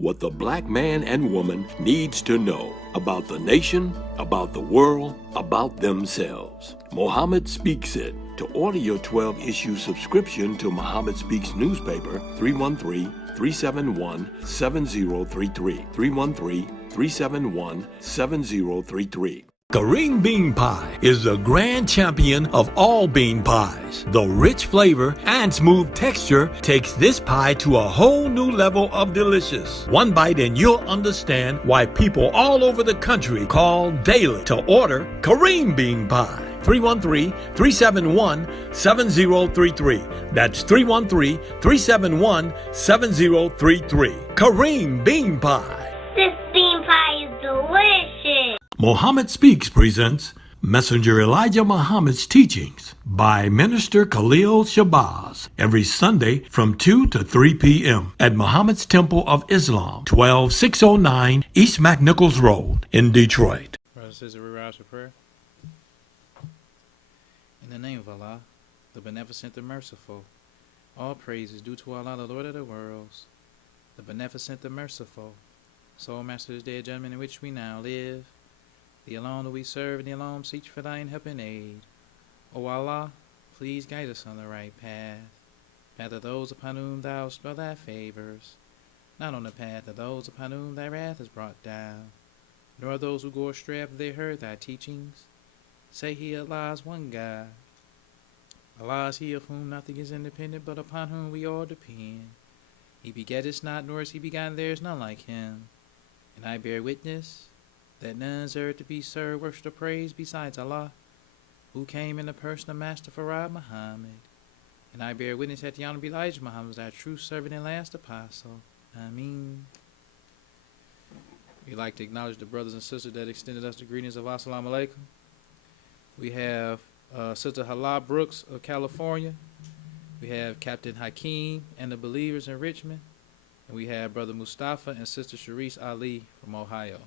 what the black man and woman needs to know about the nation, about the world, about themselves. Muhammad Speaks It. To order your 12-issue subscription to Muhammad Speaks newspaper, 313-371-7033. 313-371-7033. Kareem Bean Pie is the grand champion of all bean pies. The rich flavor and smooth texture takes this pie to a whole new level of delicious. One bite and you'll understand why people all over the country call daily to order Kareem Bean Pie. 313-371-7033. That's 313-371-7033. Kareem Bean Pie. This bean pie is delicious. Muhammad Speaks presents Messenger Elijah Muhammad's Teachings by Minister Khalil Shabazz every Sunday from 2 to 3 p.m. at Muhammad's Temple of Islam, 12609 East McNichols Road in Detroit. Brothers and sisters, we rise for prayer. In the name of Allah, the Beneficent, the Merciful, all praise is due to Allah, the Lord of the worlds, the Beneficent, the Merciful, Soul Master of this dead judgment in which we now live. The alone that we serve, and the alone seek for thine help and aid. O Allah, please guide us on the right path of those upon whom thou bestow thy favors, not on the path of those upon whom thy wrath is brought down, nor those who go astray after they heard thy teachings. Say he, Allah is one God. Allah is he of whom nothing is independent, but upon whom we all depend. He begetteth not, nor is he begotten, there is none like him. And I bear witness that none deserve to be served, worship, or praise besides Allah, who came in the person of Master Farad Muhammad. And I bear witness that the Honorable Elijah Muhammad is our true servant and last apostle. Ameen. We'd like to acknowledge the brothers and sisters that extended us the greetings of Assalamu alaikum. We have Sister Hala Brooks of California. We have Captain Hakeem and the Believers in Richmond. And we have Brother Mustafa and Sister Sharice Ali from Ohio.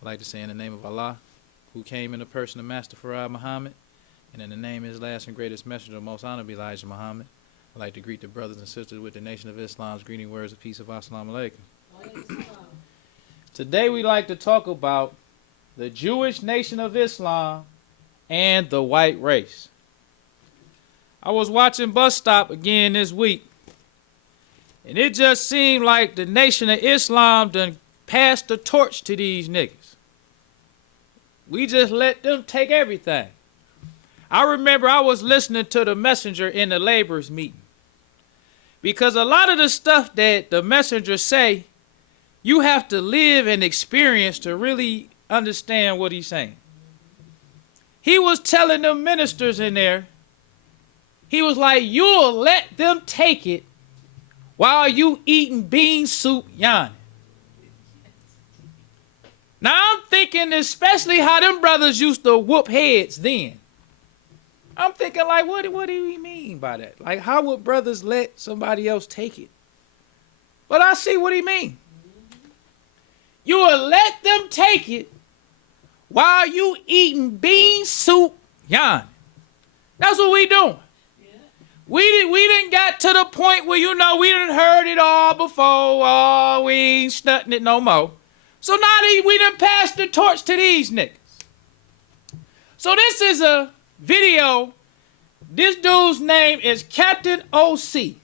I'd like to say in the name of Allah, who came in the person of Master Farad Muhammad, and in the name of his last and greatest messenger, most honorable Elijah Muhammad, I'd like to greet the brothers and sisters with the Nation of Islam's greeting words of peace of Assalamu alaikum. Today we'd like to talk about the Jewish Nation of Islam and the white race. I was watching Bus Stop again this week, and it just seemed like the Nation of Islam done passed the torch to these niggas. We just let them take everything. I remember I was listening to the messenger in the laborers meeting, because a lot of the stuff that the messenger say, you have to live and experience to really understand what he's saying. He was telling them ministers in there, he was like, you'll let them take it while you eating bean soup yawning. Now I'm thinking especially how them brothers used to whoop heads then. I'm thinking like, what do he mean by that? Like, how would brothers let somebody else take it? But I see what he mean. You will let them take it while you eating bean soup yawning. That's what we doing. We didn't got to the point where, we done heard it all before. Oh, we ain't stunting it no more. So now we done passed the torch to these niggas. So this is a video. This dude's name is Captain OC.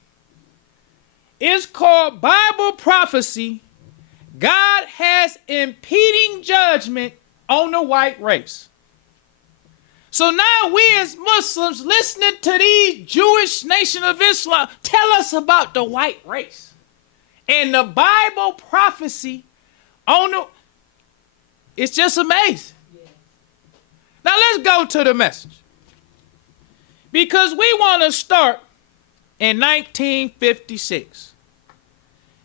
It's called Bible Prophecy. God has impeding judgment on the white race. So now we as Muslims listening to these Jewish Nation of Islam tell us about the white race. And the Bible prophecy it's just amazing. Yeah. Now let's go to the message. Because we want to start in 1956.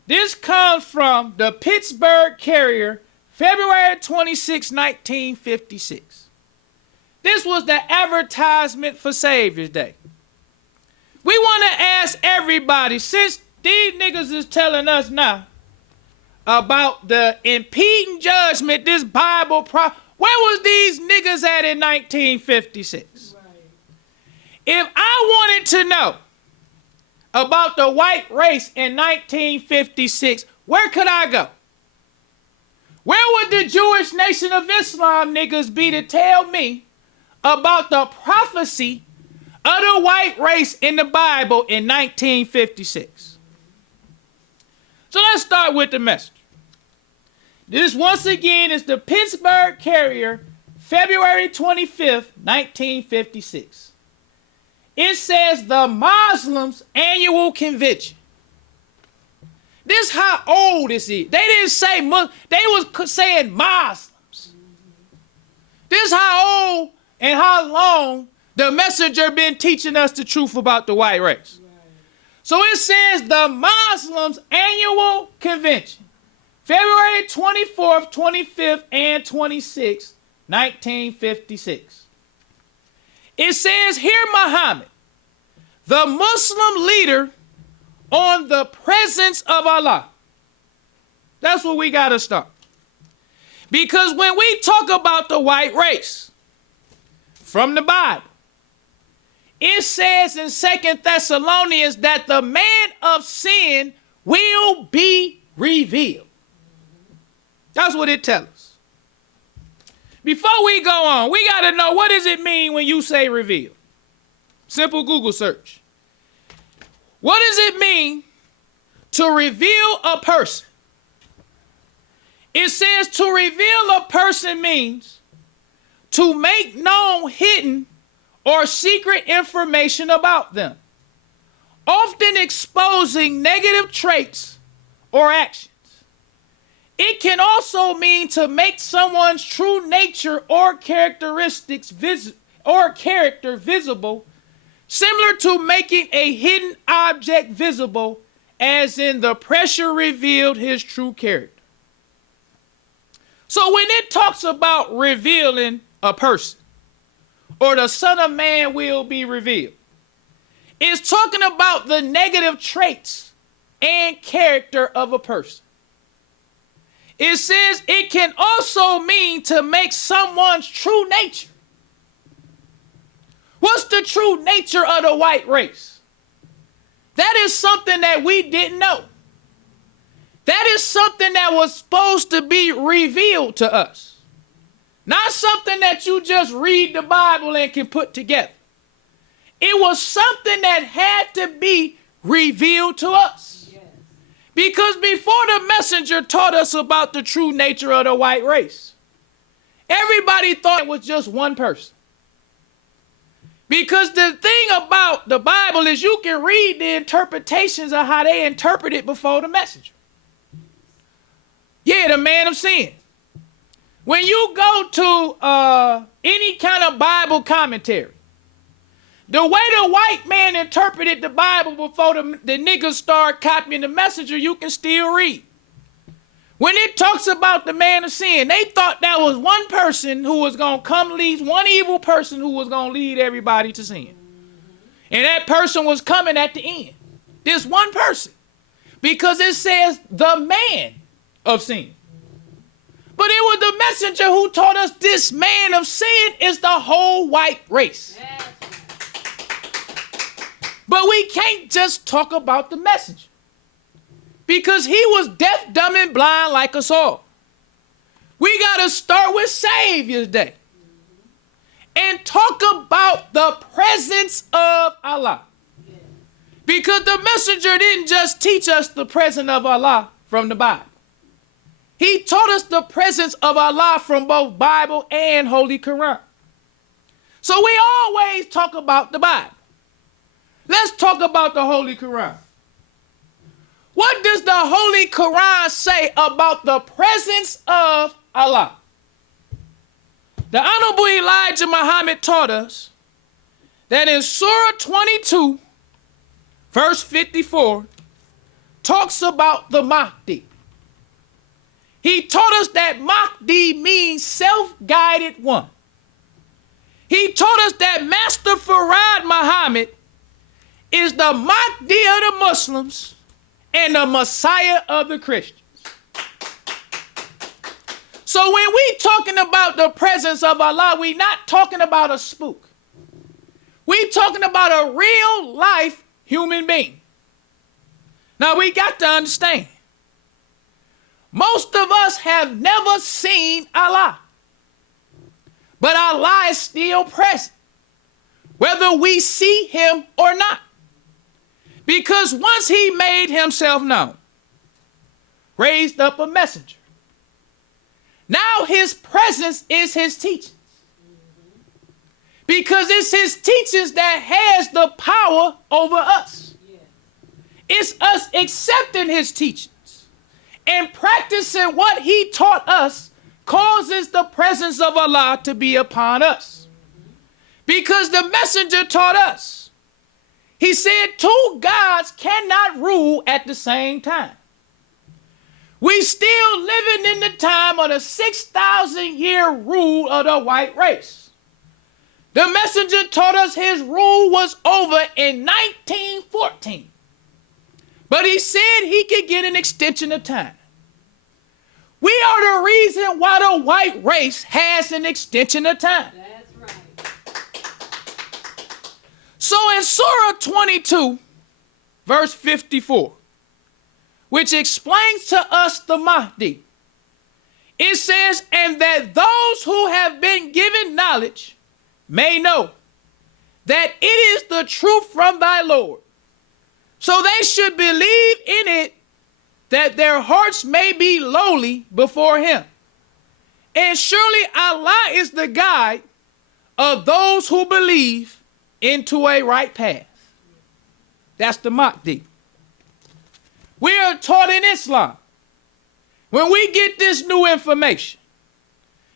This comes from the Pittsburgh Carrier, February 26, 1956. This was the advertisement for Savior's Day. We want to ask everybody, since these niggas is telling us now about the impeding judgment, this Bible where was these niggas at in 1956? Right. If I wanted to know about the white race in 1956, where could I go? Where would the Jewish Nation of Islam niggas be to tell me about the prophecy of the white race in the Bible in 1956? So let's start with the message. This once again is the Pittsburgh Carrier, February 25th, 1956. It says the Muslims Annual Convention. This how old this is. They didn't say they was saying Muslims. This how old and how long the messenger been teaching us the truth about the white race. So it says the Muslims Annual Convention, February 24th, 25th, and 26th, 1956. It says, "Here Muhammad, the Muslim leader, on the presence of Allah." That's where we got to start. Because when we talk about the white race from the Bible, it says in 2 Thessalonians that the man of sin will be revealed. That's what it tells us. Before we go on, we got to know, what does it mean when you say reveal? Simple Google search. What does it mean to reveal a person? It says to reveal a person means to make known hidden or secret information about them, often exposing negative traits or actions. It can also mean to make someone's true nature or characteristics character visible, similar to making a hidden object visible, as in the pressure revealed his true character. So when it talks about revealing a person, or the Son of Man will be revealed, it's talking about the negative traits and character of a person. It says it can also mean to make someone's true nature. What's the true nature of the white race? That is something that we didn't know. That is something that was supposed to be revealed to us. Not something that you just read the Bible and can put together. It was something that had to be revealed to us. Yes. Because before the messenger taught us about the true nature of the white race, everybody thought it was just one person. Because the thing about the Bible is you can read the interpretations of how they interpret it before the messenger. Yeah, the man of sin. When you go to any kind of Bible commentary, the way the white man interpreted the Bible before the niggas start copying the messenger, you can still read. When it talks about the man of sin, they thought that was one person who was going to come lead, one evil person who was going to lead everybody to sin. And that person was coming at the end. This one person. Because it says the man of sin. But it was the messenger who taught us this man of sin is the whole white race. Yes. But we can't just talk about the messenger. Because he was deaf, dumb, and blind like us all. We got to start with Savior's Day. And talk about the presence of Allah. Because the messenger didn't just teach us the presence of Allah from the Bible. He taught us the presence of Allah from both Bible and Holy Quran. So we always talk about the Bible. Let's talk about the Holy Quran. What does the Holy Quran say about the presence of Allah? The Honorable Elijah Muhammad taught us that in Surah 22, verse 54, talks about the Mahdi. He taught us that Mahdi means self-guided one. He taught us that Master Farad Muhammad is the Mahdi of the Muslims and the Messiah of the Christians. So when we talking about the presence of Allah, we not talking about a spook. We talking about a real life human being. Now we got to understand, have never seen Allah. But Allah is still present, whether we see him or not. Because once he made himself known, raised up a messenger, now his presence is his teachings. Because it's his teachings that has the power over us. It's us accepting his teachings and practicing what he taught us causes the presence of Allah to be upon us. Because the messenger taught us. He said 2 gods cannot rule at the same time. We still living in the time of the 6,000-year rule of the white race. The messenger taught us his rule was over in 1914. But he said he could get an extension of time. We are the reason why the white race has an extension of time. That's right. So in Surah 22, verse 54, which explains to us the Mahdi, it says, and that those who have been given knowledge may know that it is the truth from thy Lord. So they should believe in it, that their hearts may be lowly before him. And surely Allah is the guide of those who believe into a right path. That's the Mahdi. We are taught in Islam, when we get this new information,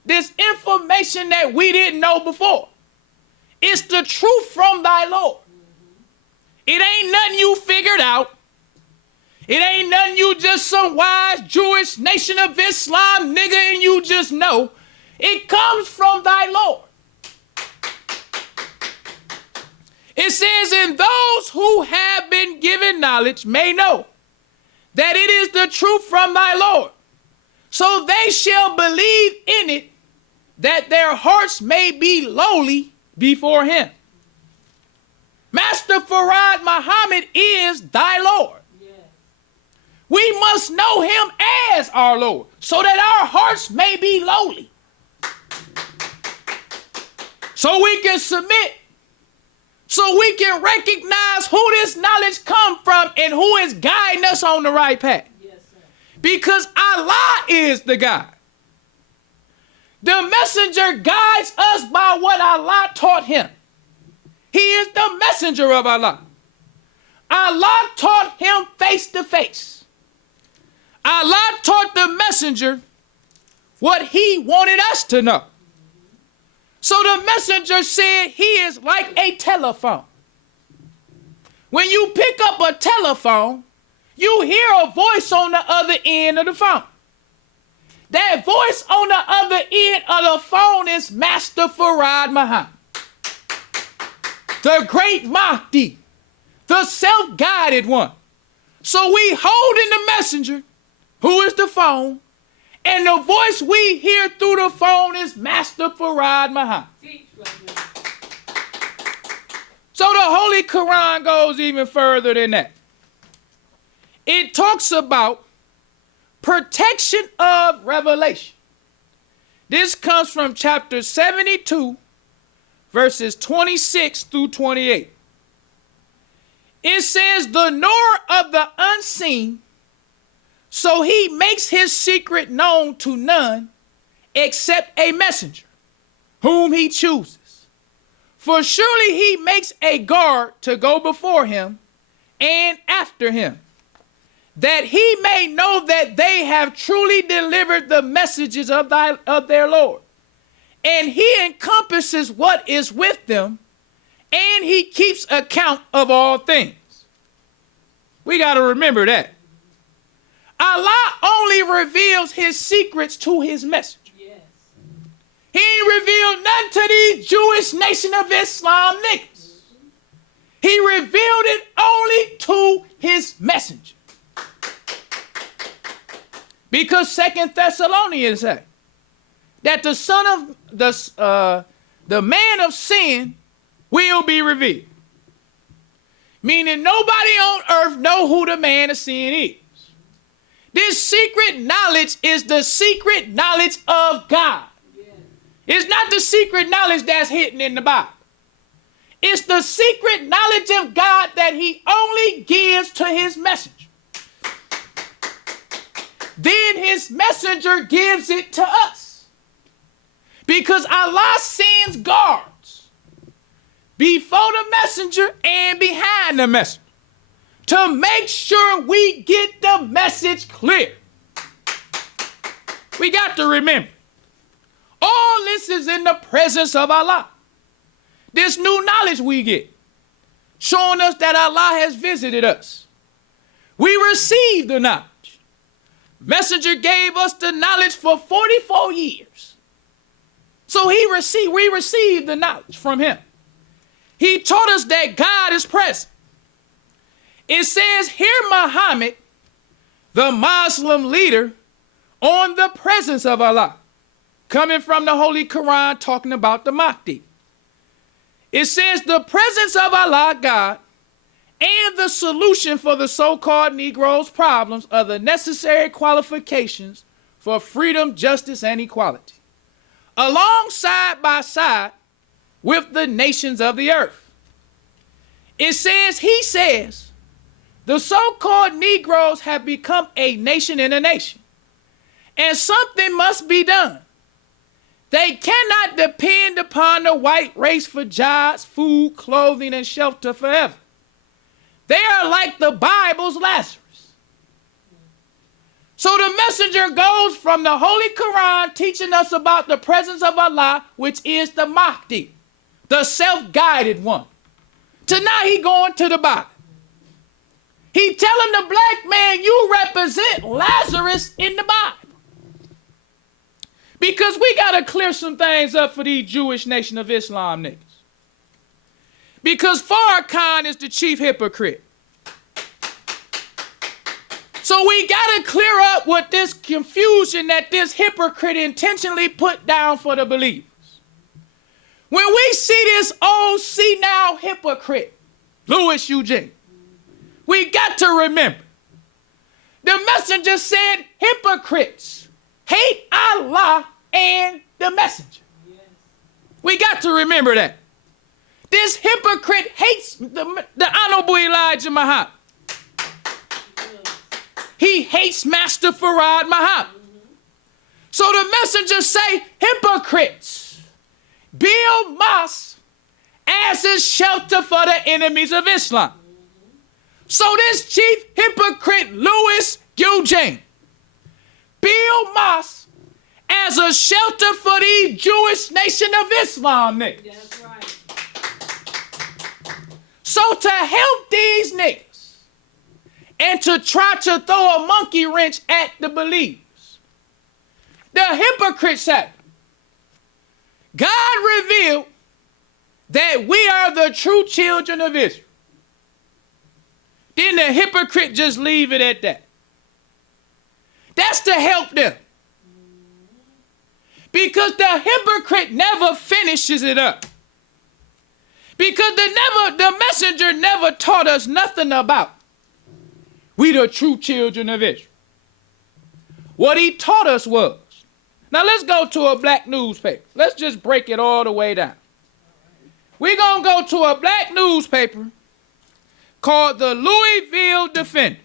this information that we didn't know before, it's the truth from thy Lord. It ain't nothing you figured out. It ain't nothing you just some wise Jewish Nation of Islam nigga and you just know. It comes from thy Lord. It says, and those who have been given knowledge may know that it is the truth from thy Lord. So they shall believe in it, that their hearts may be lowly before him. Master Farad Muhammad is thy Lord. Yes. We must know him as our Lord, so that our hearts may be lowly. So we can submit, so we can recognize who this knowledge come from and who is guiding us on the right path. Yes, sir. Because Allah is the guide. The messenger guides us by what Allah taught him. He is the messenger of Allah. Allah taught him face to face. Allah taught the messenger what he wanted us to know. So the messenger said he is like a telephone. When you pick up a telephone, you hear a voice on the other end of the phone. That voice on the other end of the phone is Master Farad Muhammad, the great Mahdi, the self-guided one. So we hold in the messenger, who is the phone, and the voice we hear through the phone is Master Farad Muhammad. So the Holy Quran goes even further than that. It talks about protection of revelation. This comes from chapter 72, verses 26 through 28. It says, the knower of the unseen, so he makes his secret known to none except a messenger, whom he chooses. For surely he makes a guard to go before him and after him, that he may know that they have truly delivered the messages of their Lord. And he encompasses what is with them, and he keeps account of all things. We got to remember that. Allah only reveals his secrets to his messenger. Yes. He ain't revealed none to these Jewish Nation of Islam niggas. He revealed it only to his messenger. Because 2 Thessalonians say that the son of the man of sin will be revealed. Meaning nobody on earth know who the man of sin is. This secret knowledge is the secret knowledge of God. It's not the secret knowledge that's hidden in the Bible. It's the secret knowledge of God that he only gives to his messenger. Then his messenger gives it to us. Because Allah sends guards before the messenger and behind the messenger to make sure we get the message clear. We got to remember, all this is in the presence of Allah. This new knowledge we get, showing us that Allah has visited us. We received the knowledge. Messenger gave us the knowledge for 44 years. So we received the knowledge from him. He taught us that God is present. It says, hear Muhammad, the Muslim leader, on the presence of Allah. Coming from the Holy Quran, talking about the Mahdi. It says the presence of Allah, God, and the solution for the so-called Negroes' problems are the necessary qualifications for freedom, justice, and equality, along side by side with the nations of the earth. It says, he says, the so-called Negroes have become a nation in a nation, and something must be done. They cannot depend upon the white race for jobs, food, clothing, and shelter forever. They are like the Bible's Lazarus. So the messenger goes from the Holy Quran teaching us about the presence of Allah, which is the Mahdi, the self-guided one. To now he going to the Bible. He telling the black man, you represent Lazarus in the Bible. Because we got to clear some things up for these Jewish Nation of Islam niggas. Because Farrakhan is the chief hypocrite. So we got to clear up with this confusion that this hypocrite intentionally put down for the believers. When we see this old senile hypocrite, Louis Eugene, we got to remember, the messenger said hypocrites hate Allah and the messenger. Yes. We got to remember that. This hypocrite hates the Honorable Elijah Muhammad. Yes. He hates Master Farad Muhammad. So the messenger say, hypocrites build mosques as a shelter for the enemies of Islam. So this chief hypocrite, Louis Eugene, build mosques as a shelter for the Jewish Nation of Islam niggas. That's right. So to help these niggas and to try to throw a monkey wrench at the believers, the hypocrite said, God revealed that we are the true children of Israel. Then the hypocrite just leave it at that. That's to help them. Because the hypocrite never finishes it up. Because the messenger never taught us nothing about we the true children of Israel. What he taught us was, now let's go to a black newspaper. Let's just break it all the way down. We're going to go to a black newspaper called the Louisville Defender.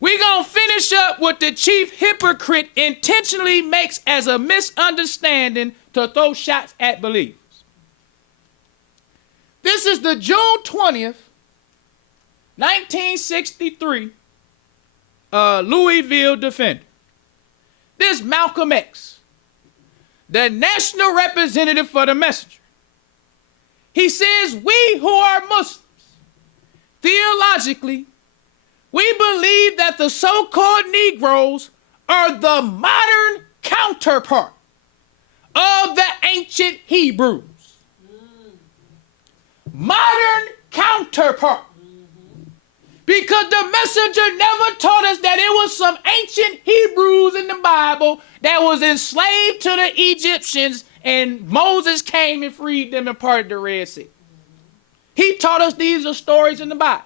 We're going to finish up what the chief hypocrite intentionally makes as a misunderstanding to throw shots at believers. This is the June 20th, 1963 Louisville Defender. This Malcolm X, the national representative for the messenger. He says, we who are Muslims, theologically, we believe that the so-called Negroes are the modern counterpart of the ancient Hebrews. Modern counterpart. Because the messenger never taught us that it was some ancient Hebrews in the Bible that was enslaved to the Egyptians and Moses came and freed them and parted the Red Sea. He taught us these are stories in the Bible.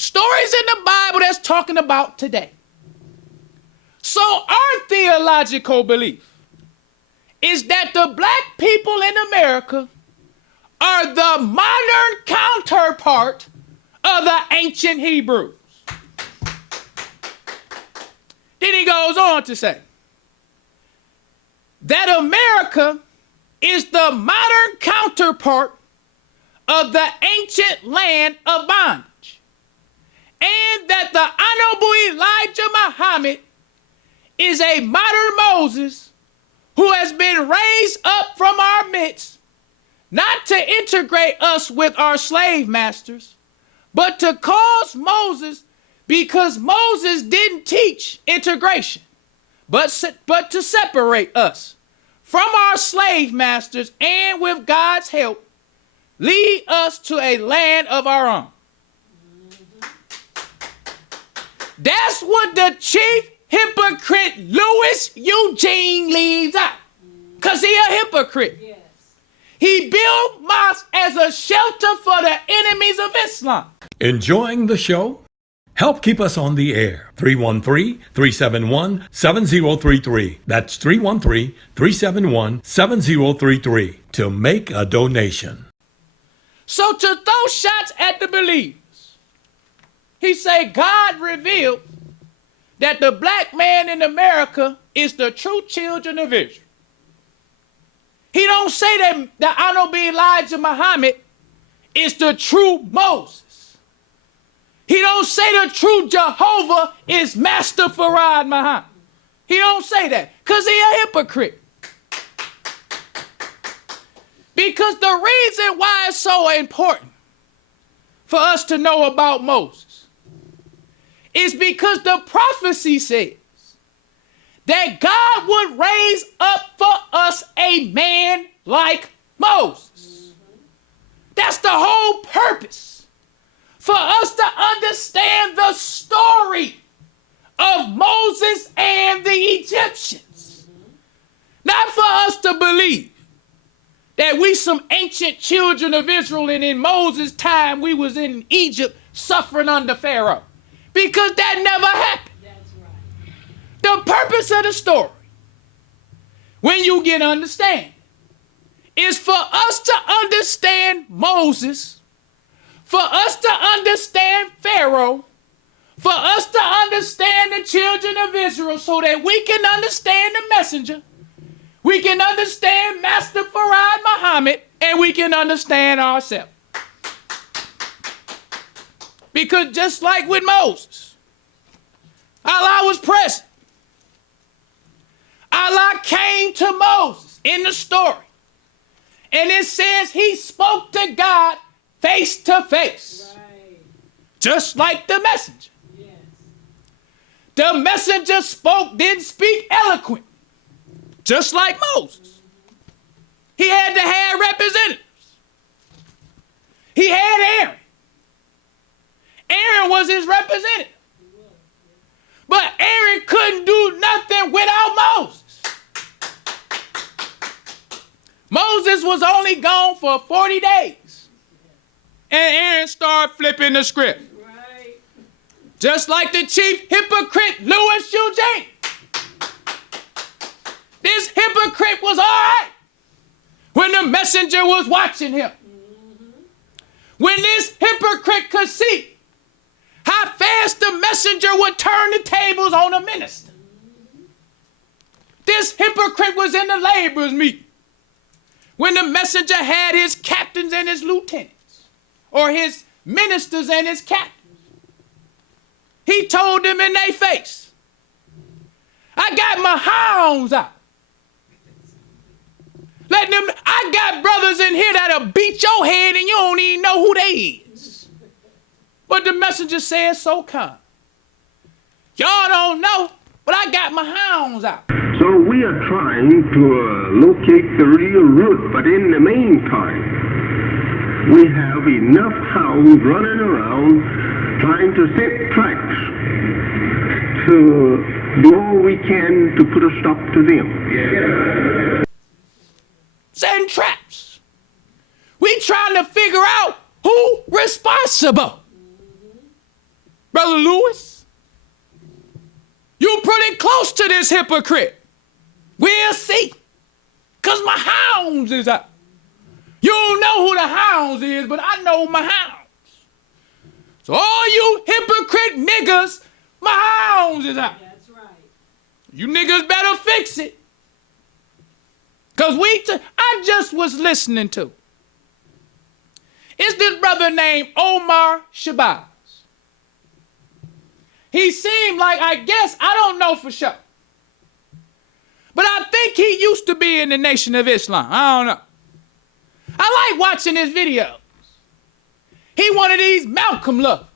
Stories in the Bible that's talking about today. So our theological belief is that the black people in America are the modern counterpart of the ancient Hebrews. Then he goes on to say that America is the modern counterpart of the ancient land of bondage, and that the Honorable Elijah Muhammad is a modern Moses who has been raised up from our midst, not to integrate us with our slave masters, but to cause Moses, because Moses didn't teach integration, but to separate us from our slave masters, and with God's help, lead us to a land of our own. That's what the chief hypocrite Louis Eugene leaves out, because he a hypocrite. Yes. He built mosques as a shelter for the enemies of Islam. Enjoying the show? Help keep us on the air. 313-371-7033. That's 313-371-7033 to make a donation. So to throw shots at the believers, he said God revealed that the black man in America is the true children of Israel. He don't say that the Honorable Elijah Muhammad is the true Moses. He don't say the true Jehovah is Master Farad Muhammad. He don't say that because he a hypocrite. Because the reason why it's so important for us to know about Moses is because the prophecy says that God would raise up for us a man like Moses. That's the whole purpose, for us to understand the story of Moses and the Egyptians. Not for us to believe that we some ancient children of Israel and in Moses' time we was in Egypt suffering under Pharaoh. Because that never happened. That's right. The purpose of the story, when you get understanding, is for us to understand Moses, for us to understand Pharaoh, for us to understand the children of Israel so that we can understand the messenger, we can understand Master Farad Muhammad, and we can understand ourselves. Because just like with Moses, Allah was present. Allah came to Moses in the story. And it says he spoke to God face to face. Right. Just like the messenger. Yes. The messenger didn't speak eloquent. Just like Moses. He had to have representatives. He had Aaron. Aaron was his representative. But Aaron couldn't do nothing without Moses. Moses was only gone for 40 days. And Aaron started flipping the script. Right. Just like the chief hypocrite Louis Eugene. This hypocrite was all right when the messenger was watching him. Mm-hmm. When this hypocrite could see how fast the messenger would turn the tables on a minister. This hypocrite was in the laborers' meeting when the messenger had his captains and his lieutenants, or his ministers and his captains. He told them in their face, I got my hounds out. I got brothers in here that'll beat your head and you don't even know who they is. But the messenger said so calm. Y'all don't know, but I got my hounds out. So we are trying to locate the real root, but in the meantime, we have enough hounds running around trying to set traps to do all we can to put a stop to them. Yeah. Setting traps. We trying to figure out who responsible. Brother Lewis, you pretty close to this hypocrite. We'll see. Because my hounds is out. You don't know who the hounds is, but I know my hounds. So all you hypocrite niggas, my hounds is out. That's right. You niggas better fix it. Because I just was listening to. It's this brother named Omar Shabazz. He seemed like, I don't know for sure. But I think he used to be in the Nation of Islam. I don't know. I like watching his videos. He one of these Malcolm lovers.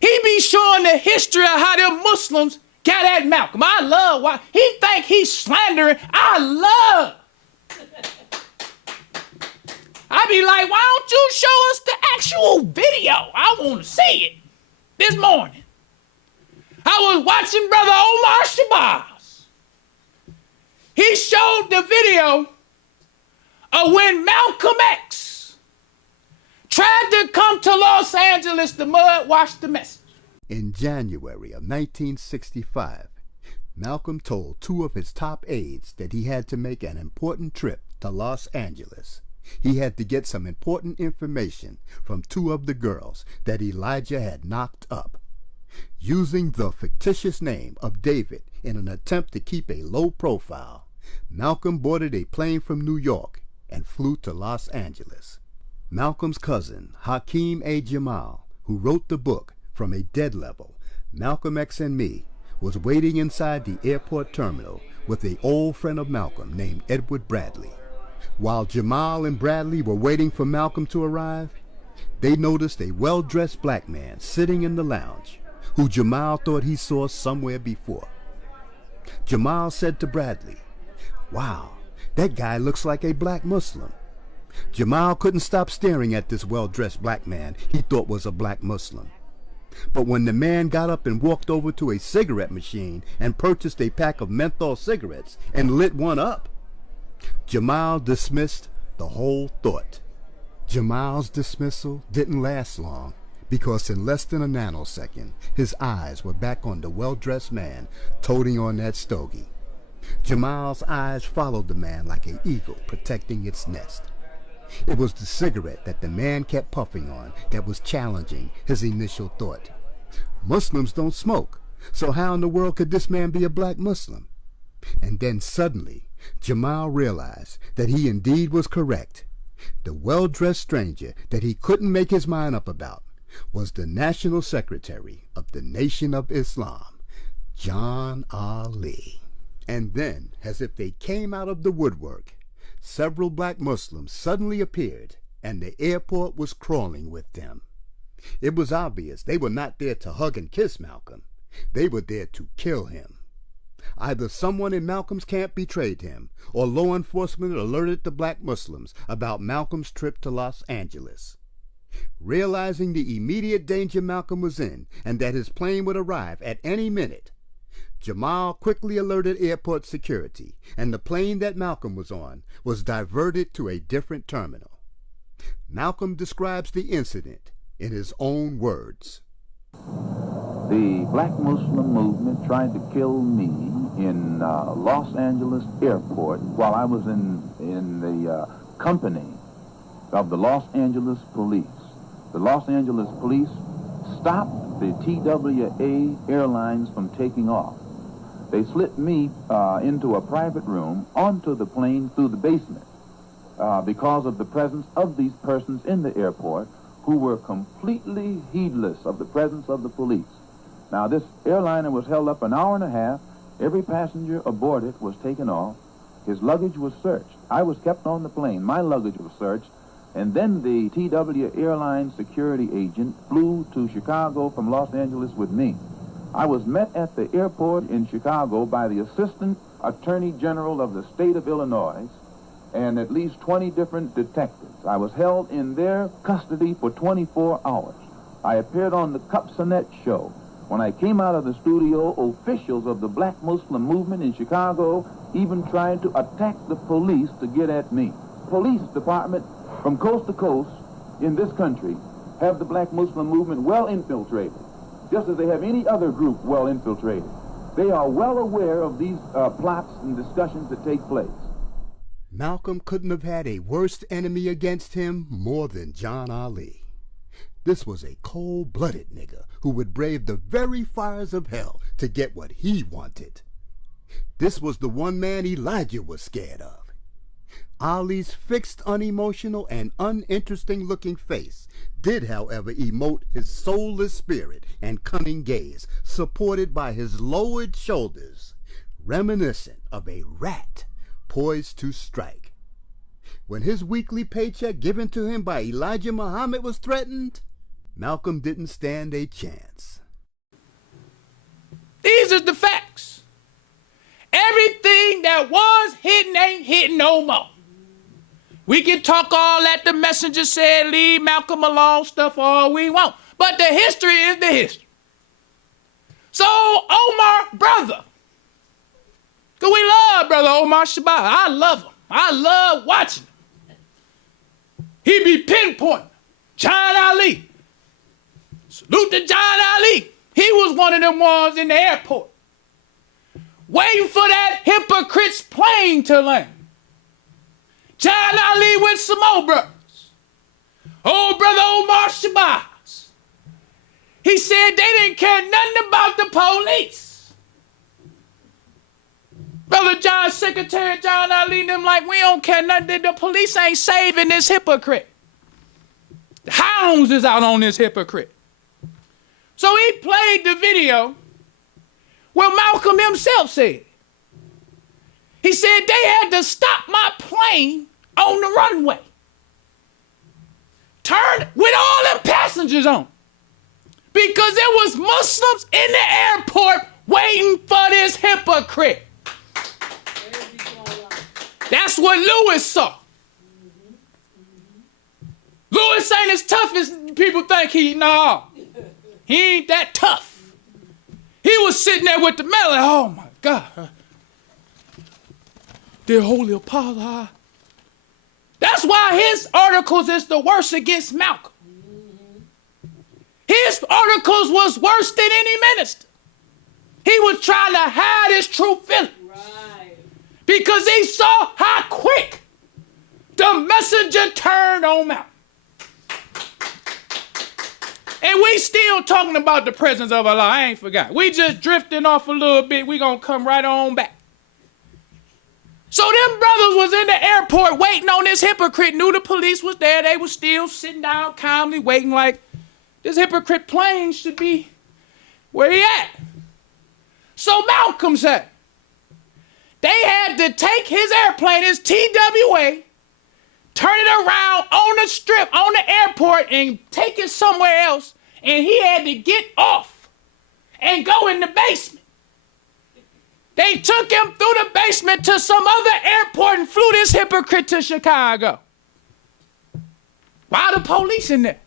He be showing the history of how them Muslims got at Malcolm. I love why he think he's slandering. I love. I be like, why don't you show us the actual video? I want to see it. This morning, I was watching Brother Omar Shabazz. He showed the video of when Malcolm X tried to come to Los Angeles to mud wash the message. In January of 1965, Malcolm told two of his top aides that he had to make an important trip to Los Angeles. He had to get some important information from two of the girls that Elijah had knocked up. Using the fictitious name of David in an attempt to keep a low profile, Malcolm boarded a plane from New York and flew to Los Angeles. Malcolm's cousin, Hakeem A. Jamal, who wrote the book From a Dead Level, Malcolm X and Me, was waiting inside the airport terminal with an old friend of Malcolm named Edward Bradley. While Jamal and Bradley were waiting for Malcolm to arrive, they noticed a well-dressed black man sitting in the lounge, who Jamal thought he saw somewhere before. Jamal said to Bradley, "Wow, that guy looks like a black Muslim." Jamal couldn't stop staring at this well-dressed black man he thought was a black Muslim. But when the man got up and walked over to a cigarette machine and purchased a pack of menthol cigarettes and lit one up, Jamal dismissed the whole thought. Jamal's dismissal didn't last long, because in less than a nanosecond, his eyes were back on the well-dressed man toting on that stogie. Jamal's eyes followed the man like an eagle protecting its nest. It was the cigarette that the man kept puffing on that was challenging his initial thought. Muslims don't smoke, so how in the world could this man be a black Muslim? And then suddenly, Jamal realized that he indeed was correct. The well-dressed stranger that he couldn't make his mind up about was the National Secretary of the Nation of Islam, John Ali. And then, as if they came out of the woodwork, several black Muslims suddenly appeared, and the airport was crawling with them. It was obvious they were not there to hug and kiss Malcolm. They were there to kill him. Either someone in Malcolm's camp betrayed him, or law enforcement alerted the black Muslims about Malcolm's trip to Los Angeles. Realizing the immediate danger Malcolm was in, and that his plane would arrive at any minute, Jamal quickly alerted airport security, and the plane that Malcolm was on was diverted to a different terminal. Malcolm describes the incident in his own words. The black Muslim movement tried to kill me in Los Angeles airport while I was in the company of the Los Angeles police. The Los Angeles police stopped the TWA airlines from taking off. They slipped me into a private room onto the plane through the basement because of the presence of these persons in the airport who were completely heedless of the presence of the police. Now, this airliner was held up an hour and a half. Every passenger aboard it was taken off. His luggage was searched. I was kept on the plane. My luggage was searched. And then the TW Airlines security agent flew to Chicago from Los Angeles with me. I was met at the airport in Chicago by the Assistant Attorney General of the state of Illinois and at least 20 different detectives. I was held in their custody for 24 hours. I appeared on the Cupsonet show. When I came out of the studio, officials of the black Muslim movement in Chicago even tried to attack the police to get at me. Police department from coast to coast in this country have the black Muslim movement well infiltrated, just as they have any other group well infiltrated. They are well aware of these plots and discussions that take place. Malcolm couldn't have had a worse enemy against him more than John Ali. This was a cold-blooded nigger who would brave the very fires of hell to get what he wanted. This was the one man Elijah was scared of. Ali's fixed, unemotional, and uninteresting-looking face did, however, emote his soulless spirit and cunning gaze, supported by his lowered shoulders, reminiscent of a rat poised to strike. When his weekly paycheck given to him by Elijah Muhammad was threatened, Malcolm didn't stand a chance. These are the facts. Everything that was hidden ain't hidden no more. We can talk all that the messenger said, leave Malcolm alone, stuff all we want. But the history is the history. So, Omar, brother. Because we love brother Omar Shabazz. I love him. I love watching him. He be pinpointing. John Ali. Salute to John Ali. He was one of them ones in the airport, waiting for that hypocrite's plane to land. John Ali with some old brothers. Old brother Omar Shabazz. He said they didn't care nothing about the police. Brother John, Secretary John Ali, them like, we don't care nothing. The police ain't saving this hypocrite. The hounds is out on this hypocrite. So he played the video where Malcolm himself said. He said they had to stop my plane on the runway. Turn with all them passengers on. Because there was Muslims in the airport waiting for this hypocrite. That's what Lewis saw. Lewis ain't as tough as people think he, no. He ain't that tough. He was sitting there with the melon. Oh my God. Dear Holy Apollo. That's why his articles is the worst against Malcolm. His articles was worse than any minister. He was trying to hide his true feelings. Right. Because he saw how quick the messenger turned on Malcolm. And we still talking about the presence of Allah. I ain't forgot. We just drifting off a little bit. We gonna come right on back. So them brothers was in the airport waiting on this hypocrite, knew the police was there. They was still sitting down calmly waiting like this hypocrite plane should be where he at. So Malcolm said they had to take his airplane, his TWA, turn it around on the strip, on the airport, and take it somewhere else. And he had to get off and go in the basement. They took him through the basement to some other airport and flew this hypocrite to Chicago. While the police in there.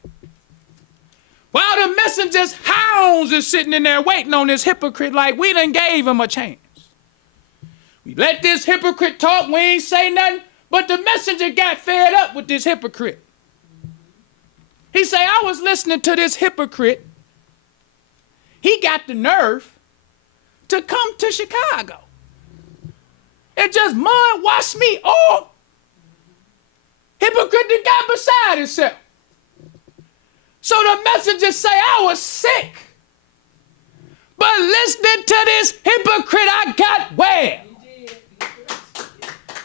While the messenger's hounds is sitting in there waiting on this hypocrite like we done gave him a chance. We let this hypocrite talk, we ain't say nothing, but the messenger got fed up with this hypocrite. He say, I was listening to this hypocrite. He got the nerve to come to Chicago and just mud wash me all. Hypocrite that got beside himself. So the messenger say, I was sick. But listening to this hypocrite, I got well.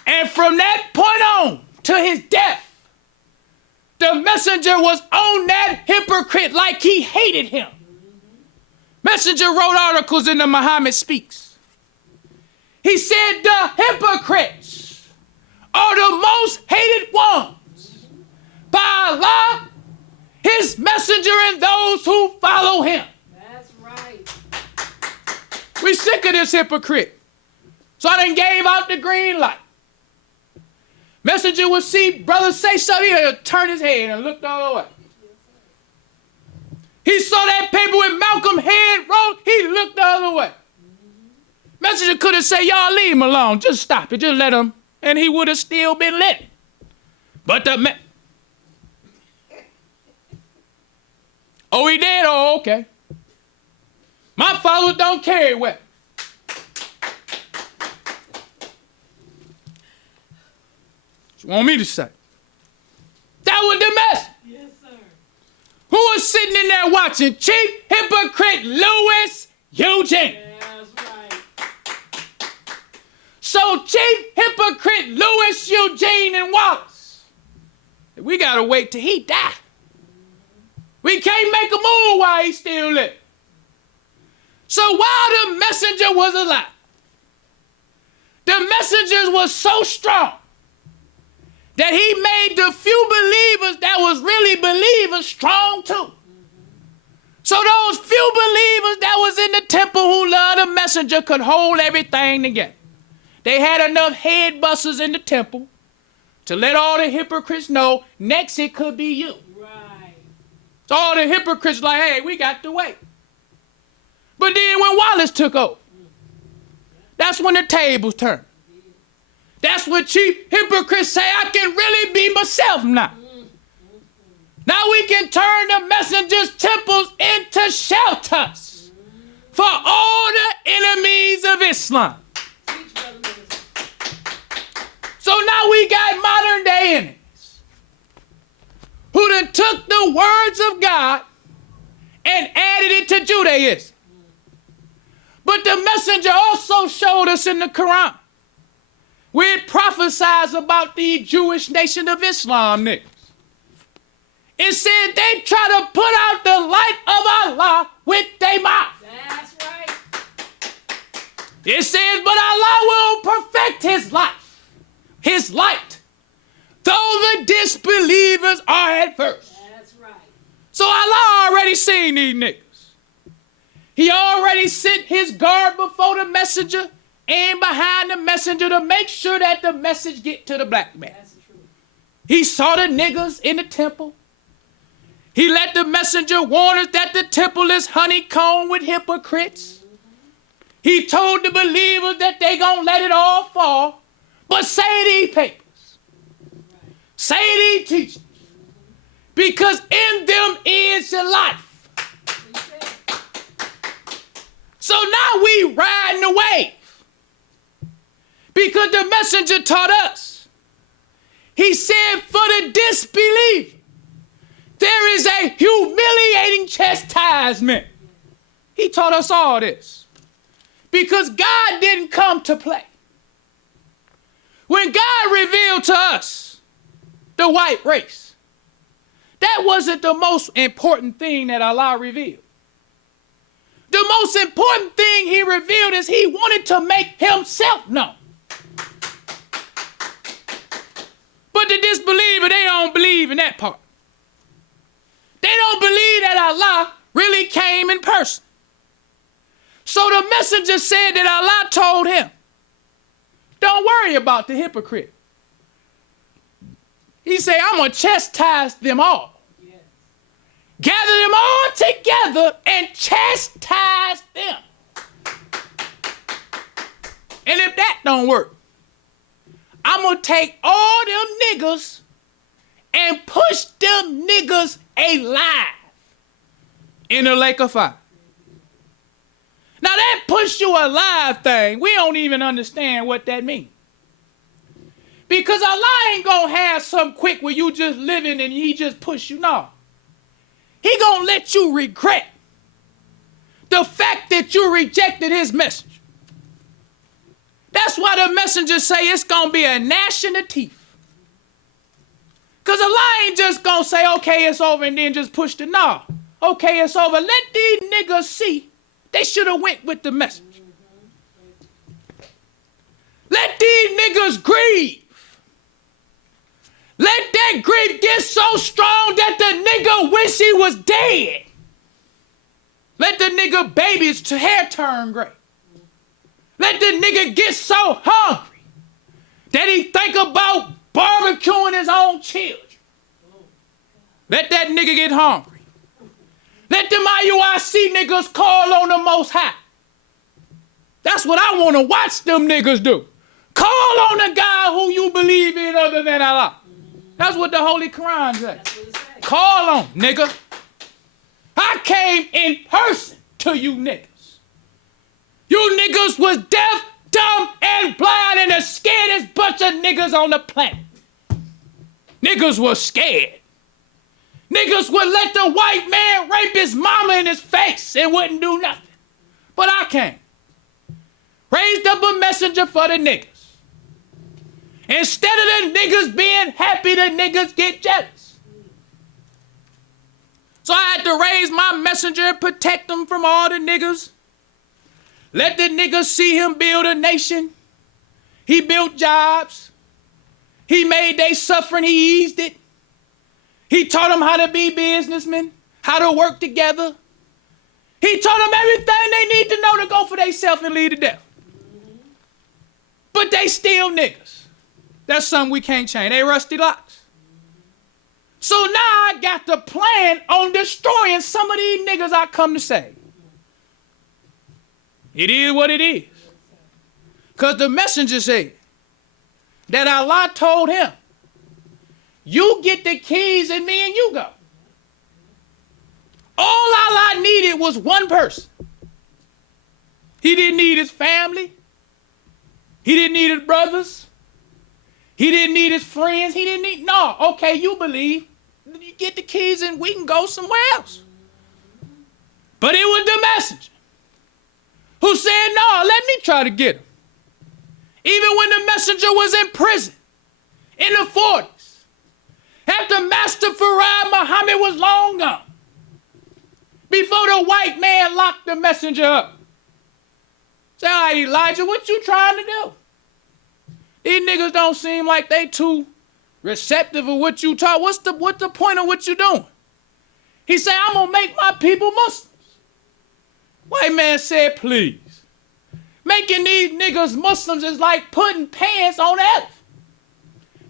And from that point on to his death, the messenger was on that hypocrite like he hated him. Messenger wrote articles in the Muhammad Speaks. He said the hypocrites are the most hated ones by Allah, his messenger, and those who follow him. That's right. We sick of this hypocrite. So I done gave out the green light. Messenger would see brothers say something, he'd turn his head and look the other way. He saw that paper with Malcolm head rolled, he looked the other way. Messenger could have said, y'all leave him alone, just stop it, just let him, and he would have still been lit. But Oh, he did? Oh, okay. My followers don't carry weapons. What you want me to say? That was the message. Yes, sir. Who was sitting in there watching? Chief Hypocrite Louis Eugene. That's right. So Chief Hypocrite Louis Eugene and Wallace, we gotta wait till he die. We can't make a move while he's still living. So while the messenger was alive, the messenger was so strong that he made the few believers that was really believers strong too. So those few believers that was in the temple who loved the messenger could hold everything together. They had enough head busters in the temple to let all the hypocrites know next it could be you. Right. So all the hypocrites like, hey, we got to wait. But then when Wallace took over, that's when the tables turned. That's when chief hypocrites say, I can really be myself now. Now we can turn the messenger's temples into shelters for all the enemies of Islam. So now we got modern day enemies who done took the words of God and added it to Judaism. But the messenger also showed us in the Quran where it prophesies about the Jewish nation of Islam niggas. It said they try to put out the light of Allah with their mouth. That's right. It says, but Allah will perfect his light, though the disbelievers are at first. That's right. So Allah already seen these niggas. He already sent his guard before the messenger and behind the messenger to make sure that the message get to the black man. That's true. He saw the niggas in the temple. He let the messenger warn us that the temple is honeycombed with hypocrites. He told the believers that they gonna let it all fall. But say these papers. Say these teachings. Because in them is your life. So now we riding the wave. Because the messenger taught us. He said for the disbeliever, there is a humiliating chastisement. He taught us all this. Because God didn't come to play. When God revealed to us the white race, that wasn't the most important thing that Allah revealed. The most important thing he revealed is he wanted to make himself known. But the disbeliever, they don't believe in that part. They don't believe that Allah really came in person. So the messenger said that Allah told him, don't worry about the hypocrite. He said, I'm going to chastise them all. Yes. Gather them all together and chastise them. And if that don't work, I'm going to take all them niggas and push them niggas alive in a lake of fire. Now that push you alive thing, we don't even understand what that means. Because Allah ain't gonna have some quick where you just living and he just push you. No. He gonna let you regret the fact that you rejected his message. That's why the messengers say it's gonna be a gnashing of teeth. Because Allah ain't just gonna say, okay, it's over and then just push the no. Okay, it's over. Let these niggas see they should have went with the message. Let these niggas grieve. Let that grief get so strong that the nigga wish he was dead. Let the nigga baby's hair turn gray. Let the nigga get so hungry that he think about barbecuing his own children. Let that nigga get hungry. Let them IUIC niggas call on the Most High. That's what I want to watch them niggas do. Call on the God who you believe in other than Allah. That's what the Holy Quran says. Call on, nigga. I I came in person to you niggas. You niggas was deaf, dumb, and blind, and the scaredest bunch of niggas on the planet. Niggas was scared. Niggas would let the white man rape his mama in his face and wouldn't do nothing. But I came. Raised up a messenger for the niggas. Instead of the niggas being happy, the niggas get jealous. So I had to raise my messenger and protect them from all the niggas. Let the niggas see him build a nation. He built jobs. He made they suffering, he eased it. He taught them how to be businessmen, how to work together. He taught them everything they need to know to go for themselves and lead to death. But they still niggas. That's something we can't change. They rusty locks. So now I got the plan on destroying some of these niggas I come to save. It is what it is. Because the messenger said that Allah told him, you get the keys and me and you go. All Allah needed was one person. He didn't need his family. He didn't need his brothers. He didn't need his friends. He didn't need, no, okay, you believe. You get the keys and we can go somewhere else. But it was the messenger who said, no, let me try to get him. Even when the messenger was in prison in the 40s, after Master Farad Muhammad was long gone, before the white man locked the messenger up. Say, all right, Elijah, what you trying to do? These niggas don't seem like they too receptive of what you taught. What's the point of what you doing? He said, I'm gonna make my people Muslims. White man said, please. Making these niggas Muslims is like putting pants on an elephant.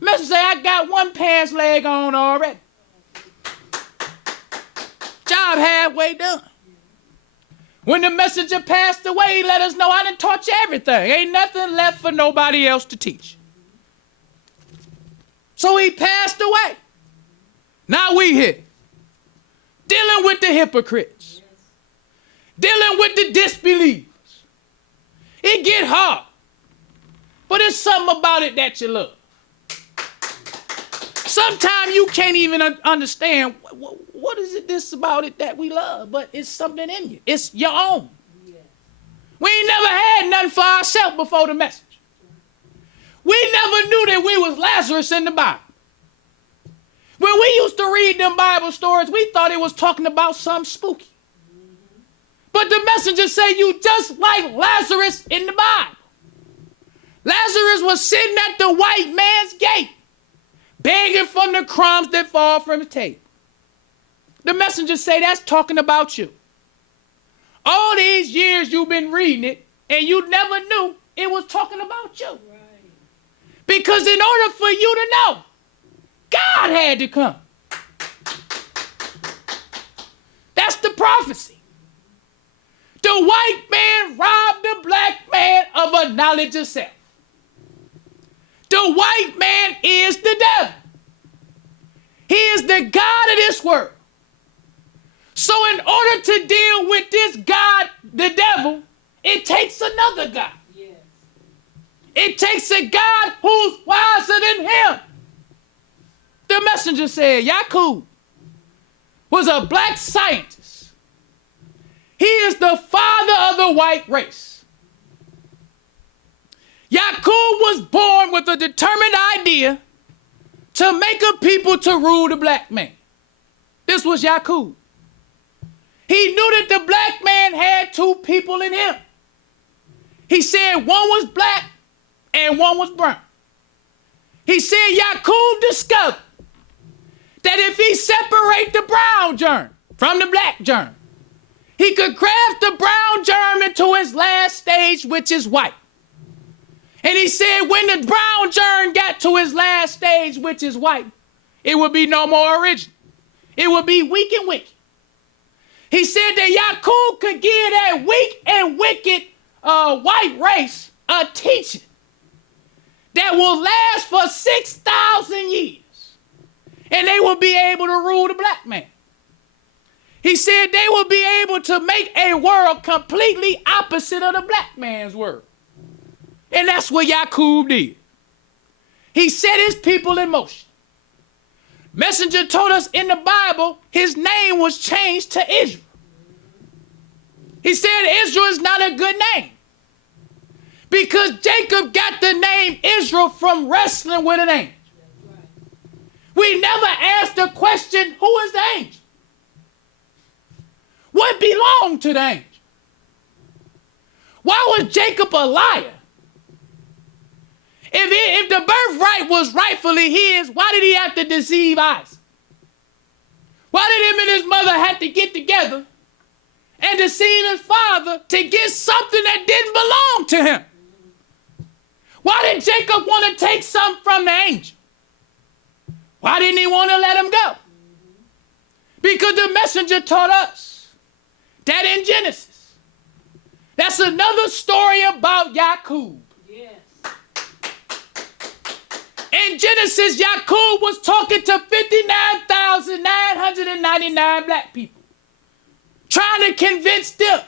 Messenger say, I got one pants leg on already. Job halfway done. When the messenger passed away, he let us know I done taught you everything. Ain't nothing left for nobody else to teach. So he passed away. Now we here. Dealing with the hypocrites. Dealing with the disbelievers. It get hard. But it's something about it that you love. Sometimes you can't even understand what is it this about it that we love, but it's something in you. It's your own. Yeah. We ain't never had nothing for ourselves before the message. We never knew that we was Lazarus in the Bible. When we used to read them Bible stories, we thought it was talking about something spooky. But the messenger say you just like Lazarus in the Bible. Lazarus was sitting at the white man's gate, begging from the crumbs that fall from his table. The messenger say that's talking about you. All these years you've been reading it, and you never knew it was talking about you. Right. Because in order for you to know, God had to come. That's the prophecy. The white man robbed the black man of a knowledge of self. The white man is the devil. He is the God of this world. So in order to deal with this God, the devil, it takes another God. Yes. It takes a God who's wiser than him. The messenger said, Yaqub was a black scientist. He is the father of the white race. Yaqub was born with a determined idea to make a people to rule the black man. This was Yaqub. He knew that the black man had two people in him. He said one was black and one was brown. He said Yaqub discovered that if he separate the brown germ from the black germ, he could graft the brown germ into his last stage, which is white. And he said when the brown germ got to his last stage, which is white, it would be no more original. It would be weak and wicked. He said that Yaqub could give that weak and wicked white race a teaching that will last for 6,000 years. And they will be able to rule the black man. He said they will be able to make a world completely opposite of the black man's world. And that's what Yaqub did. He set his people in motion. Messenger told us in the Bible his name was changed to Israel. He said Israel is not a good name because Jacob got the name Israel from wrestling with an angel. We never asked the question, who is the angel? What belonged to the angel? Why was Jacob a liar? If the birthright was rightfully his, why did he have to deceive Isaac? Why did him and his mother have to get together and deceive his father to get something that didn't belong to him? Why did Jacob want to take something from the angel? Why didn't he want to let him go? Because the messenger taught us that in Genesis, that's another story about Yaqub. Yes. In Genesis, Yaqub was talking to 59,999 black people, trying to convince them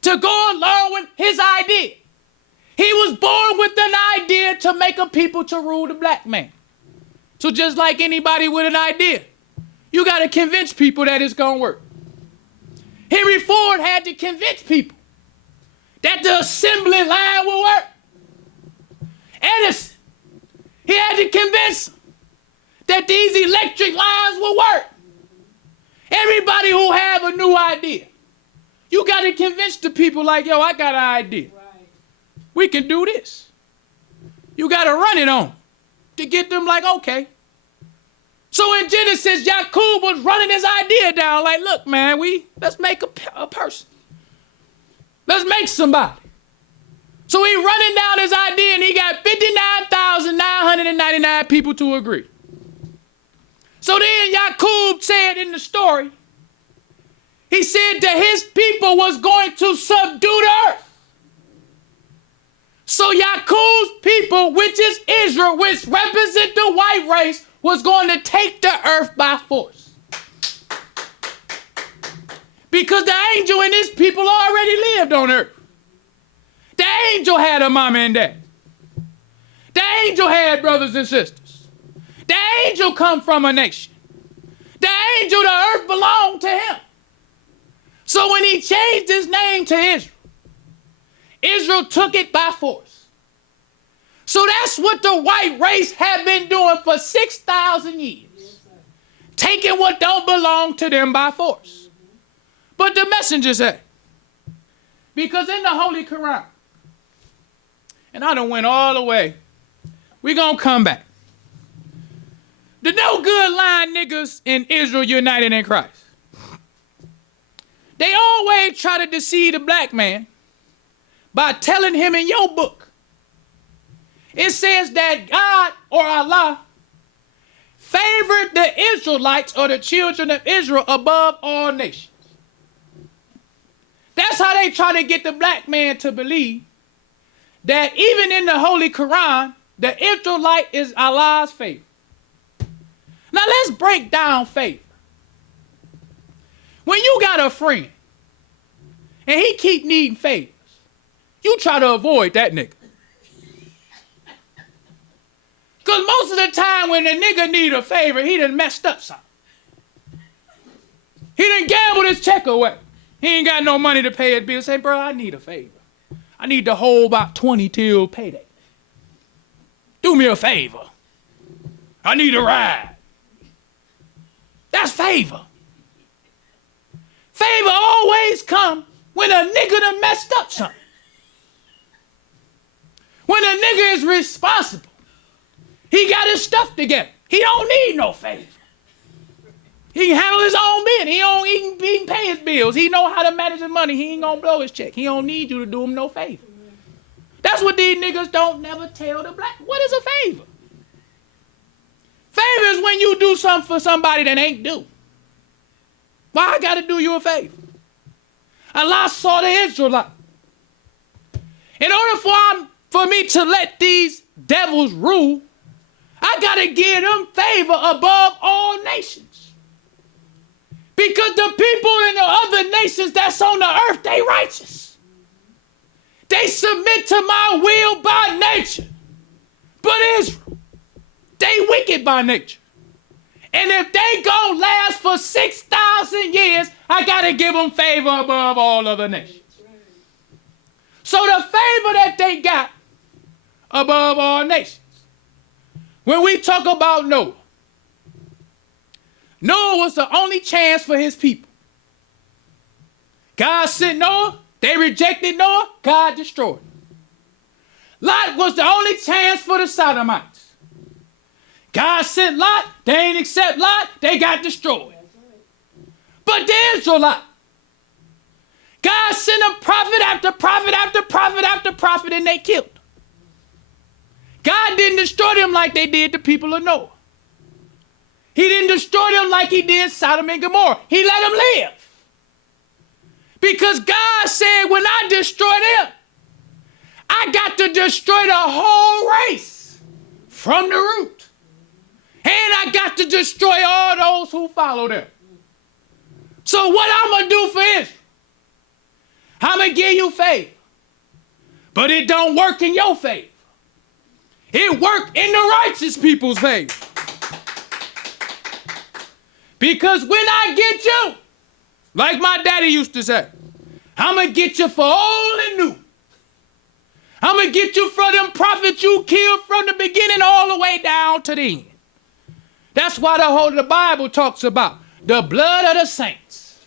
to go along with his idea. He was born with an idea to make a people to rule the black man. So just like anybody with an idea, you got to convince people that it's going to work. Henry Ford had to convince people that the assembly line will work. Edison, he had to convince them that these electric lines will work. Everybody who have a new idea, you got to convince the people like, yo, I got an idea. Right. We can do this. You got to run it on to get them like, okay. So in Genesis, Yaqub was running his idea down like, look, man, let's make a person. Let's make somebody. So he running down his idea and he got 59,999 people to agree. So then Yaqub said in the story, he said that his people was going to subdue the earth. So Yaqub's people, which is Israel, which represent the white race, was going to take the earth by force. Because the angel and his people already lived on earth. The angel had a mama and dad. The angel had brothers and sisters. The angel come from a nation. The angel, the earth belonged to him. So when he changed his name to Israel, Israel took it by force. So that's what the white race have been doing for 6,000 years. Yes, Taking what don't belong to them by force. But the messenger said, because in the Holy Quran, and I done went all the way, we gonna come back. The no good line niggas in Israel united in Christ. They always try to deceive the black man by telling him in your book, it says that God or Allah favored the Israelites or the children of Israel above all nations. That's how they try to get the black man to believe that even in the Holy Quran, the Israelite is Allah's favor. Now let's break down favor. When you got a friend and he keep needing favors, you try to avoid that nigga. Because most of the time when the nigga need a favor, he done messed up something. He done gambled his check away. He ain't got no money to pay his bill. Say, bro, I need a favor. I need to hold about 20 till payday. Do me a favor. I need a ride. That's favor. Favor always come when a nigga done messed up something. When a nigga is responsible. He got his stuff together. He don't need no favor. He can handle his own business. He can pay his bills. He know how to manage his money. He ain't gonna blow his check. He don't need you to do him no favor. That's what these niggas don't never tell the black. What is a favor? Favor is when you do something for somebody that ain't due. Why I gotta do you a favor? Allah saw the Israelite. In order for me to let these devils rule, I gotta give them favor above all nations. Because the people in the other nations that's on the earth, they righteous. They submit to my will by nature. But Israel, they wicked by nature. And if they gonna last for 6,000 years, I gotta give them favor above all other nations. So the favor that they got above all nations. When we talk about Noah, Noah was the only chance for his people. God sent Noah, they rejected Noah, God destroyed him. Lot was the only chance for the Sodomites. God sent Lot, they ain't accept Lot, they got destroyed. But the Israelites, God sent them prophet after prophet after prophet after prophet, and they killed them. God didn't destroy them like they did the people of Noah. He didn't destroy them like he did Sodom and Gomorrah. He let them live. Because God said, when I destroy them, I got to destroy the whole race from the root. And I got to destroy all those who follow them. So what I'm going to do for Israel, I'm going to give you favor. But it don't work in your favor. It worked in the righteous people's favor. Because when I get you, like my daddy used to say, I'm going to get you for old and new. I'm going to get you for them prophets you killed from the beginning all the way down to the end. That's why the whole of the Bible talks about the blood of the saints.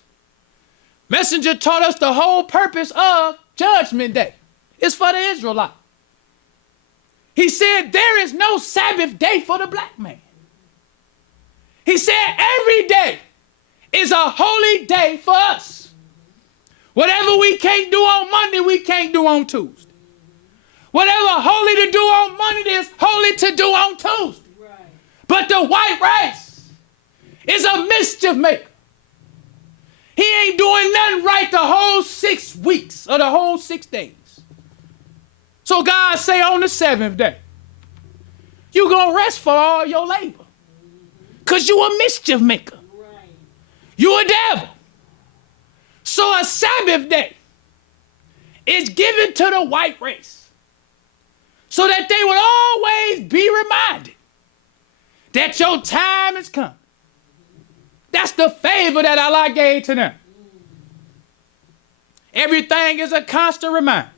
Messenger taught us the whole purpose of Judgment Day. It's for the Israelites. He said there is no Sabbath day for the black man. He said every day is a holy day for us. Whatever we can't do on Monday, we can't do on Tuesday. Whatever holy to do on Monday is holy to do on Tuesday. Right. But the white race is a mischief maker. He ain't doing nothing right the whole 6 weeks or the whole 6 days. So God say on the 7th day, you gonna rest for all your labor. Because you a mischief maker. Right. You a devil. So a Sabbath day is given to the white race so that they would always be reminded that your time is coming. That's the favor that Allah gave to them. Everything is a constant reminder.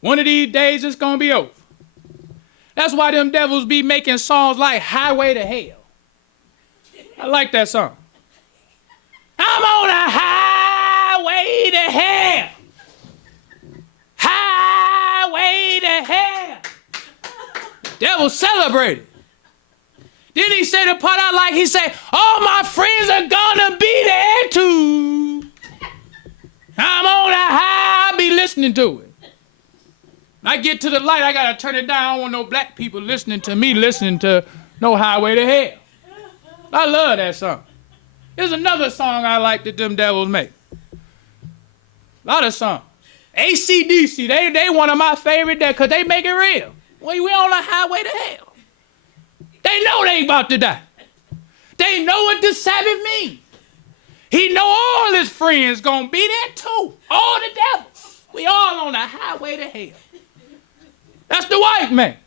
One of these days it's going to be over. That's why them devils be making songs like Highway to Hell. I like that song. I'm on a highway to hell. Highway to hell. Devil celebrated. Then he said the part I like, he said, all my friends are gonna be there too. I'm on a high, I'll be listening to it. When I get to the light, I gotta turn it down. I don't want no black people listening to me, listening to no Highway to Hell. I love that song. There's another song I like that them devils make. A lot of songs. AC/DC, they one of my favorite there because they make it real. We on a highway to hell. They know they about to die. They know what the Sabbath means. He know all his friends gonna be there too. All the devils. We all on a highway to hell. That's the white man.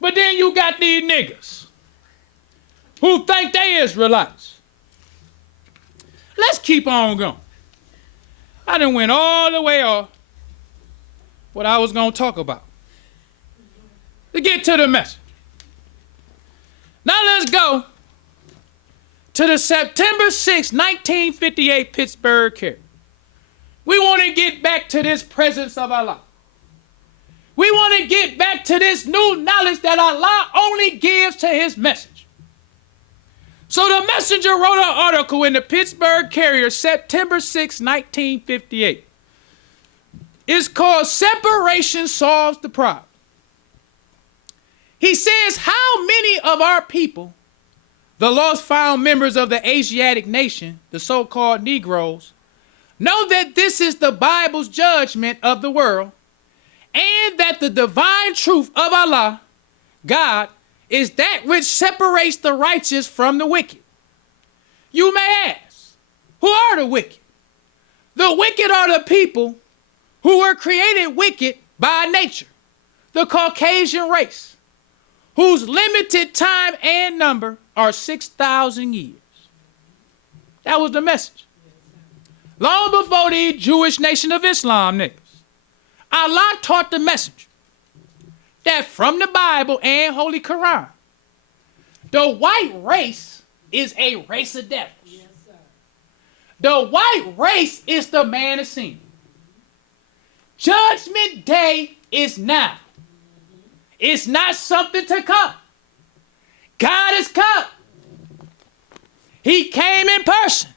But then you got these niggas who think they Israelites. Let's keep on going. I done went all the way off what I was going to talk about. To get to the message. Now let's go to the September 6, 1958 Pittsburgh carry. We want to get back to this presence of Allah. We want to get back to this new knowledge that Allah only gives to his message. So the messenger wrote an article in the Pittsburgh Carrier, September 6, 1958. It's called Separation Solves the Problem. He says, how many of our people, the lost found members of the Asiatic nation, the so-called Negroes, know that this is the Bible's judgment of the world and that the divine truth of Allah, God, is that which separates the righteous from the wicked? You may ask, Who are the wicked? The wicked are the people who were created wicked by nature. The Caucasian race, whose limited time and number are 6,000 years. That was the message. Long before the Jewish Nation of Islam niggas, Allah taught the message that from the Bible and Holy Quran, the white race is a race of devils. Yes, sir. The white race is the man of sin. Judgment Day is now. It's not something to come. God has come. He came in person.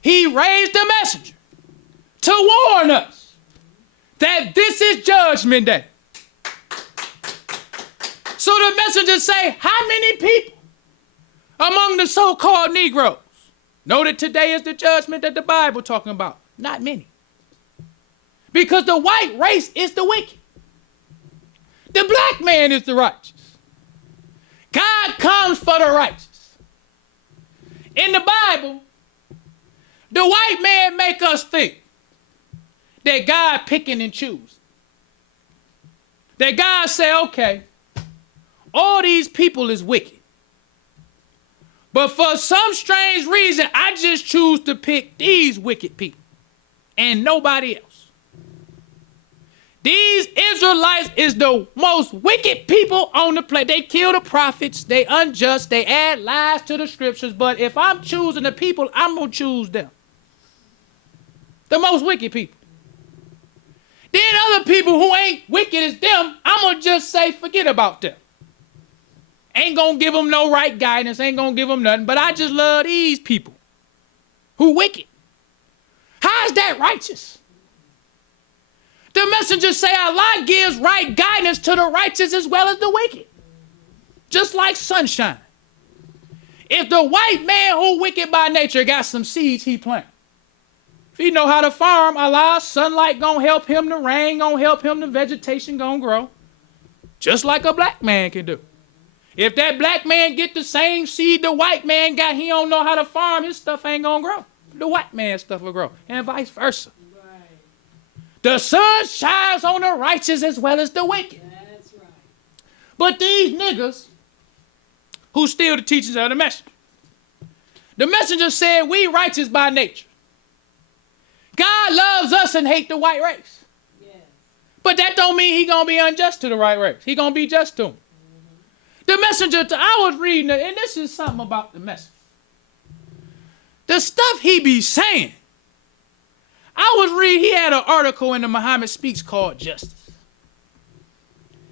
He raised a messenger to warn us that this is Judgment Day. So the messenger say, how many people among the so-called Negroes know that today is the judgment that the Bible talking about? Not many. Because the white race is the wicked. The black man is the righteous. God comes for the righteous. In the Bible, the white man make us think that God picking and choosing. That God say, okay, all these people is wicked. But for some strange reason, I just choose to pick these wicked people and nobody else. These Israelites is the most wicked people on the planet. They kill the prophets. They unjust. They add lies to the scriptures. But if I'm choosing the people, I'm going to choose them. The most wicked people. Then other people who ain't wicked as them, I'm going to just say, forget about them. Ain't going to give them no right guidance. Ain't going to give them nothing. But I just love these people who wicked. How is that righteous? The messenger say Allah gives right guidance to the righteous as well as the wicked. Just like sunshine. If the white man who wicked by nature got some seeds he plant. If he know how to farm, Allah's sunlight gonna help him, the rain gonna help him, the vegetation gonna grow. Just like a black man can do. If that black man get the same seed the white man got, he don't know how to farm, his stuff ain't gonna grow. The white man's stuff will grow, and vice versa. The sun shines on the righteous as well as the wicked. That's right. But these niggas who steal the teachings of the messenger. The messenger said we righteous by nature. God loves us and hate the white race. Yes. But that don't mean he gonna be unjust to the white race. He gonna be just to them. The messenger, I was reading it, and this is something about the messenger. The stuff he be saying. I was reading, he had an article in the Muhammad Speaks called Justice.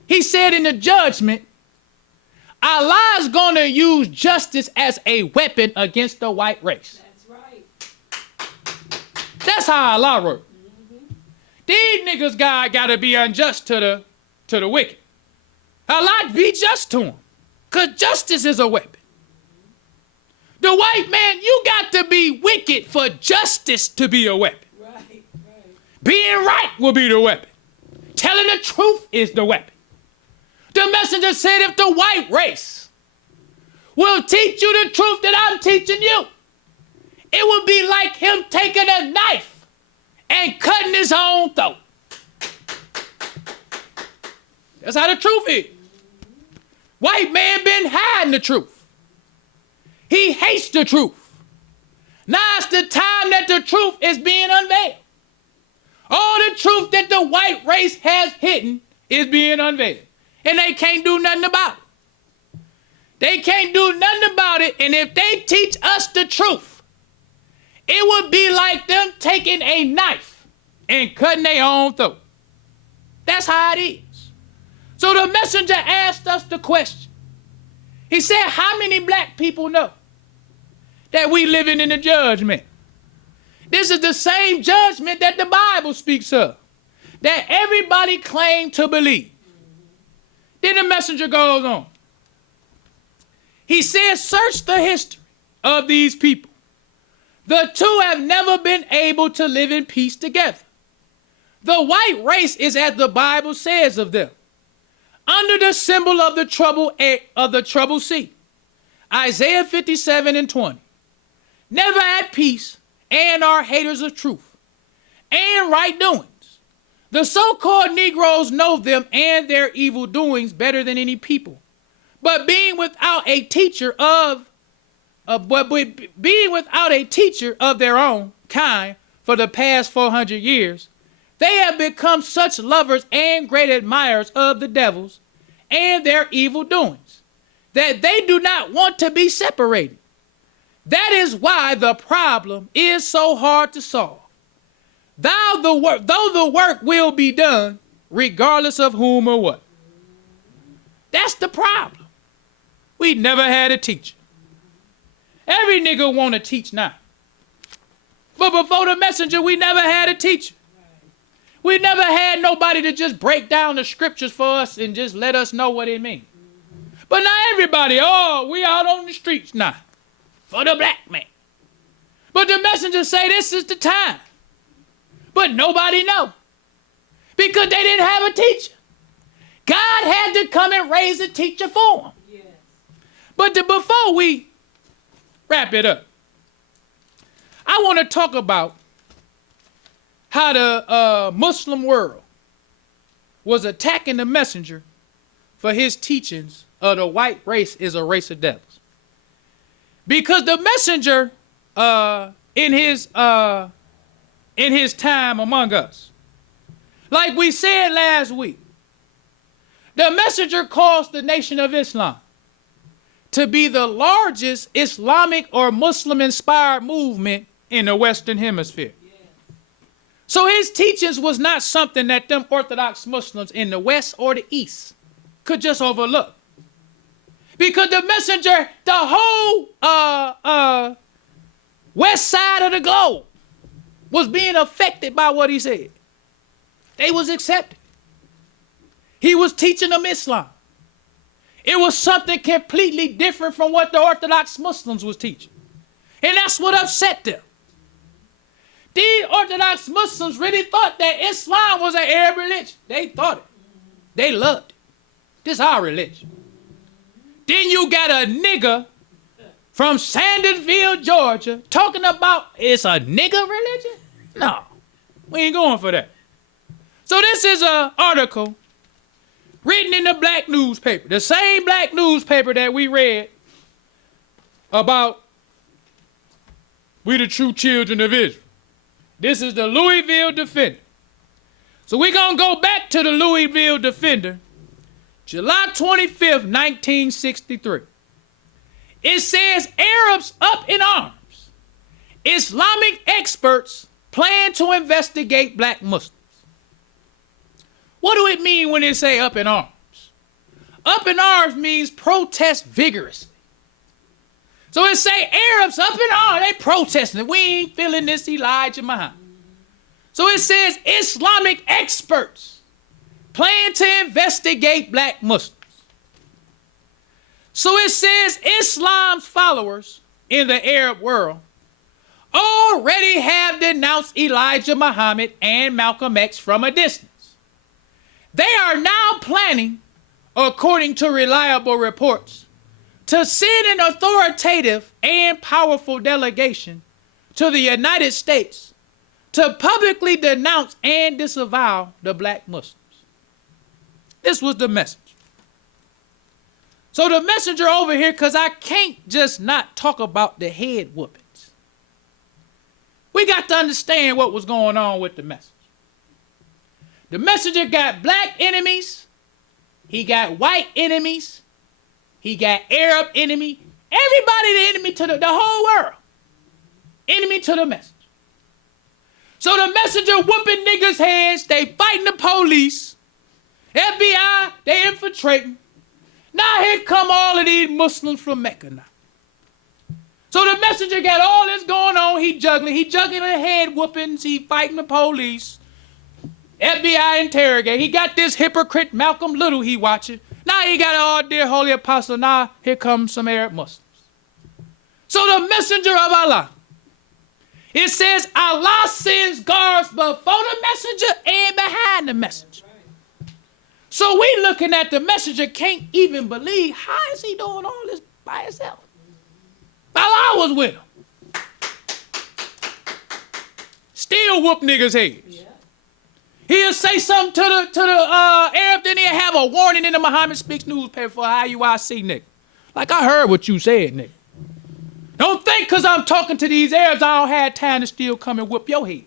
He said in the judgment, Allah is going to use justice as a weapon against the white race. That's right. That's how Allah works. These niggas got to be unjust to the wicked. Allah be just to them. Because justice is a weapon. The white man, you got to be wicked for justice to be a weapon. Right. Being right will be the weapon. Telling the truth is the weapon. The messenger said if the white race will teach you the truth that I'm teaching you, it would be like him taking a knife and cutting his own throat. That's how the truth is. White man been hiding the truth. He hates the truth. Now it's the time that the truth is being unveiled. All the truth that the white race has hidden is being unveiled. And they can't do nothing about it. They can't do nothing about it. And if they teach us the truth, it would be like them taking a knife and cutting their own throat. That's how it is. So the messenger asked us the question. He said, how many black people know that we living in a judgment? This is the same judgment that the Bible speaks of, that everybody claimed to believe. Then the messenger goes on. He says, search the history of these people. The two have never been able to live in peace together. The white race is as the Bible says of them, under the symbol of the troubled sea. Isaiah 57:20. never at peace, and are haters of truth and right doings. The so-called Negroes know them and their evil doings better than any people. But being without a teacher of their own kind for the past 400 years, they have become such lovers and great admirers of the devils and their evil doings that they do not want to be separated. That is why the problem is so hard to solve. Though the work will be done, regardless of whom or what. That's the problem. We never had a teacher. Every nigga want to teach now. But before the messenger, we never had a teacher. We never had nobody to just break down the scriptures for us and just let us know what it means. But now everybody, we out on the streets now for the black man. But the messenger say this is the time. But nobody know. Because they didn't have a teacher. God had to come and raise a teacher for them. Yes. But before we wrap it up, I want to talk about how the Muslim world was attacking the messenger for his teachings of the white race is a race of devils. Because the messenger in his time among us, like we said last week, the messenger calls the Nation of Islam to be the largest Islamic or Muslim-inspired movement in the Western Hemisphere. So his teachings was not something that them Orthodox Muslims in the West or the East could just overlook. Because the messenger, the whole west side of the globe was being affected by what he said. They was accepted. He was teaching them Islam. It was something completely different from what the Orthodox Muslims was teaching. And that's what upset them. These Orthodox Muslims really thought that Islam was an Arab religion. They thought it. They loved it. This is our religion. Then you got a nigga from Sandersville, Georgia, talking about it's a nigga religion? No, we ain't going for that. So this is an article written in the black newspaper, the same black newspaper that we read about we the true children of Israel. This is the Louisville Defender. So we're going to go back to the Louisville Defender, July 25th, 1963. It says Arabs up in arms. Islamic experts plan to investigate black Muslims. What do it mean when they say up in arms? Up in arms means protest vigorously. So it say Arabs up in arms, they protesting. We ain't feeling this Elijah Muhammad. So it says Islamic experts plan to investigate black Muslims. So it says Islam's followers in the Arab world already have denounced Elijah Muhammad and Malcolm X from a distance. They are now planning, according to reliable reports, to send an authoritative and powerful delegation to the United States to publicly denounce and disavow the black Muslims. This was the message. So the messenger over here, because I can't just not talk about the head whoopings. We got to understand what was going on with the message. The messenger got black enemies. He got white enemies. He got Arab enemy. Everybody the enemy to the whole world. Enemy to the messenger. So the messenger whooping niggas' heads. They fighting the police. FBI, they infiltrating. Now here come all of these Muslims from Mecca now. So the messenger got all this going on. He juggling the head whoopings. He fighting the police. FBI interrogate. He got this hypocrite Malcolm Little he watching. Now he got all dear holy apostle. Now here comes some Arab Muslims. So the messenger of Allah. It says Allah sends guards before the messenger and behind the messenger. So we looking at the messenger can't even believe how is he doing all this by himself. Allah was with him. still whoop niggas' heads. He'll say something to the Arab, then he'll have a warning in the Muhammad Speaks newspaper for IUIC, nigga. Like, I heard what you said, nigga. Don't think because I'm talking to these Arabs, I don't have time to still come and whoop your head.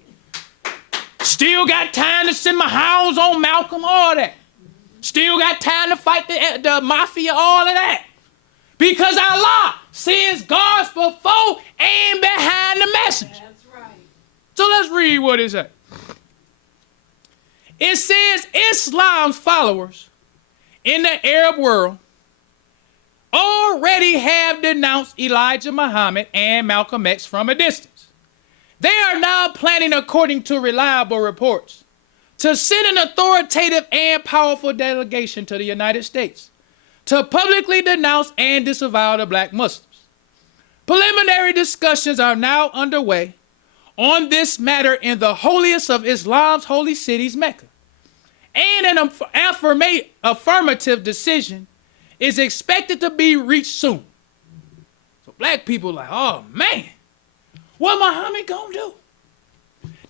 Still got time to send my hounds on Malcolm, all that. Still got time to fight the mafia, all of that. Because Allah sends guards before and behind the message. That's right. So let's read what it says. It says Islam's followers in the Arab world already have denounced Elijah Muhammad and Malcolm X from a distance. They are now planning, according to reliable reports, to send an authoritative and powerful delegation to the United States to publicly denounce and disavow the black Muslims. Preliminary discussions are now underway on this matter in the holiest of Islam's holy cities, Mecca. And an affirmative decision is expected to be reached soon. So black people like, oh man, what Muhammad gonna do?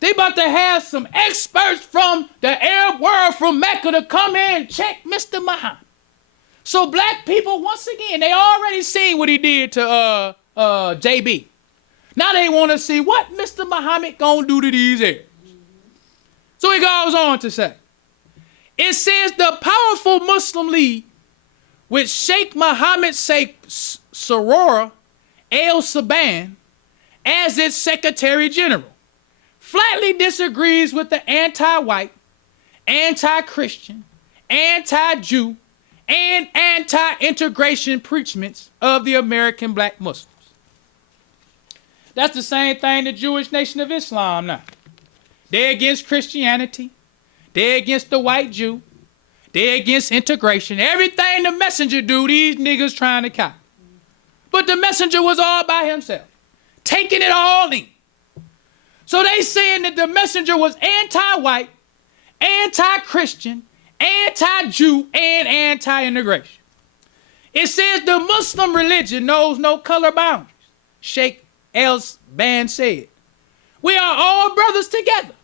They about to have some experts from the Arab world from Mecca to come in and check Mr. Muhammad. So black people, once again, they already seen what he did to JB. Now they want to see what Mr. Muhammad gonna do to these Arabs. So he goes on to say, it says the powerful Muslim League, with Sheikh Mohammed Sarora El-Saban as its Secretary General, flatly disagrees with the anti-white, anti-Christian, anti-Jew, and anti-integration preachments of the American black Muslims. That's the same thing the Jewish Nation of Islam now. They're against Christianity. They're against the white Jew. They're against integration. Everything the messenger do, these niggas trying to copy. But the messenger was all by himself, taking it all in. So they saying that the messenger was anti-white, anti-Christian, anti-Jew, and anti-integration. It says the Muslim religion knows no color boundaries. Sheikh El-Ban said, we are all brothers together.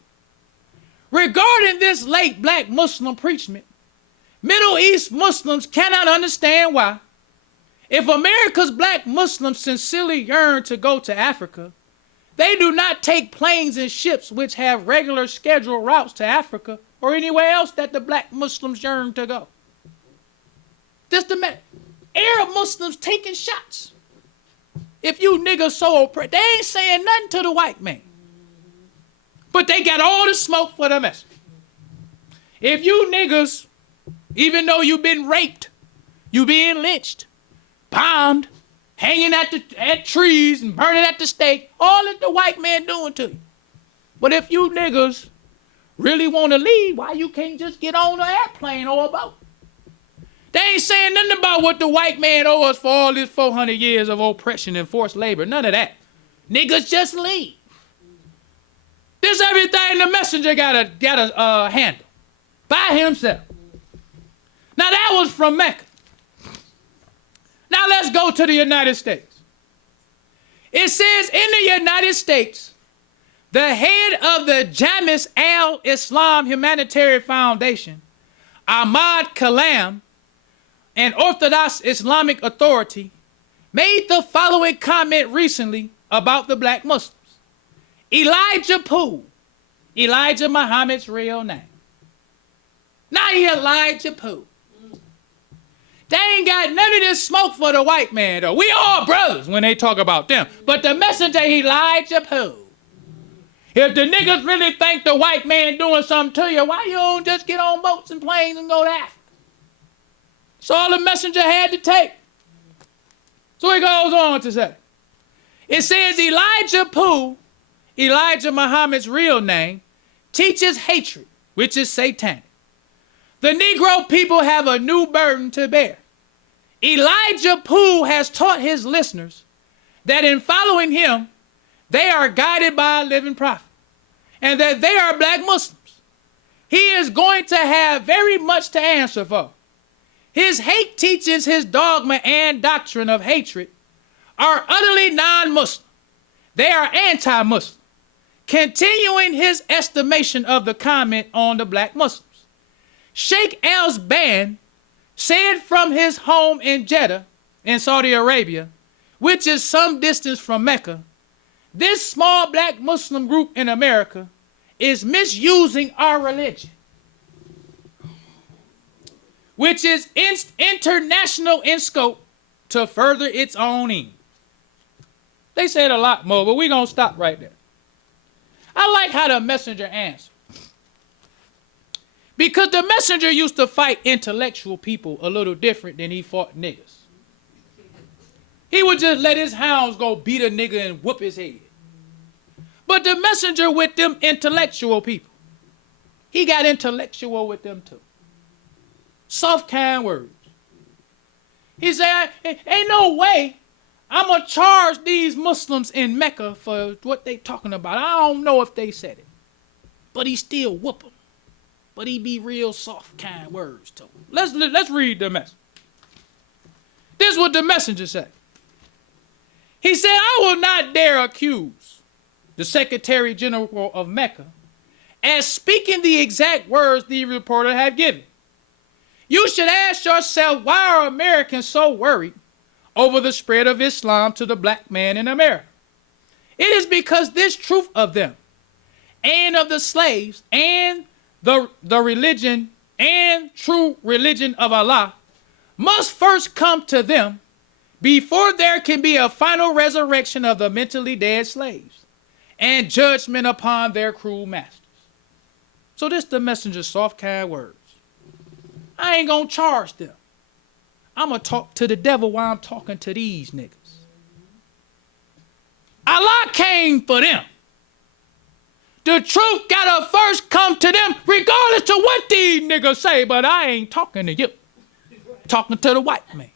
Regarding this late black Muslim preachment, Middle East Muslims cannot understand why, if America's black Muslims sincerely yearn to go to Africa, they do not take planes and ships which have regular scheduled routes to Africa or anywhere else that the black Muslims yearn to go. This the Arab Muslims taking shots. If you niggas so oppressed, they ain't saying nothing to the white man. But they got all the smoke for the message. If you niggas, even though you been raped, you being lynched, bombed, hanging at trees and burning at the stake, all that the white man doing to you. But if you niggas really want to leave, why you can't just get on an airplane or a boat? They ain't saying nothing about what the white man owes us for all this 400 years of oppression and forced labor. None of that. Niggas just leave. This everything the messenger gotta handle by himself. Now that was from Mecca. Now let's go to the United States. It says in the United States, the head of the Jamis al-Islam Humanitarian Foundation, Ahmad Kalam, an Orthodox Islamic authority, made the following comment recently about the black Muslims. Elijah Pooh, Elijah Muhammad's real name. Not Elijah Pooh. They ain't got none of this smoke for the white man, though. We all brothers when they talk about them. But the messenger, Elijah Pooh. If the niggas really think the white man doing something to you, why you don't just get on boats and planes and go to Africa? That's all the messenger had to take. So he goes on to say, it says Elijah Pooh, Elijah Muhammad's real name, teaches hatred, which is satanic. The Negro people have a new burden to bear. Elijah Pooh has taught his listeners that in following him, they are guided by a living prophet, and that they are black Muslims. He is going to have very much to answer for. His hate teachings, his dogma and doctrine of hatred are utterly non-Muslim. They are anti-Muslim. Continuing his estimation of the comment on the black Muslims, Sheikh Al-Ban said from his home in Jeddah in Saudi Arabia, which is some distance from Mecca, this small black Muslim group in America is misusing our religion, which is international in scope, to further its own end. They said a lot more, but we're going to stop right there. I like how the messenger answered. Because the messenger used to fight intellectual people a little different than he fought niggas. He would just let his hounds go beat a nigga and whoop his head. But the messenger with them intellectual people, he got intellectual with them too. Soft, kind words. He said, ain't no way I'm going to charge these Muslims in Mecca for what they talking about. I don't know if they said it. But he still whoop them. But he be real soft, kind words to them. Let's read the message. This is what the messenger said. He said, I will not dare accuse the Secretary General of Mecca as speaking the exact words the reporter had given. You should ask yourself, why are Americans so worried over the spread of Islam to the black man in America? It is because this truth of them and of the slaves and the religion and true religion of Allah must first come to them before there can be a final resurrection of the mentally dead slaves and judgment upon their cruel masters. So this the messenger's soft, kind words. I ain't gonna charge them. I'm gonna talk to the devil while I'm talking to these niggas. Allah came for them. The truth gotta first come to them regardless of what these niggas say, but I ain't talking to you. Talking to the white man.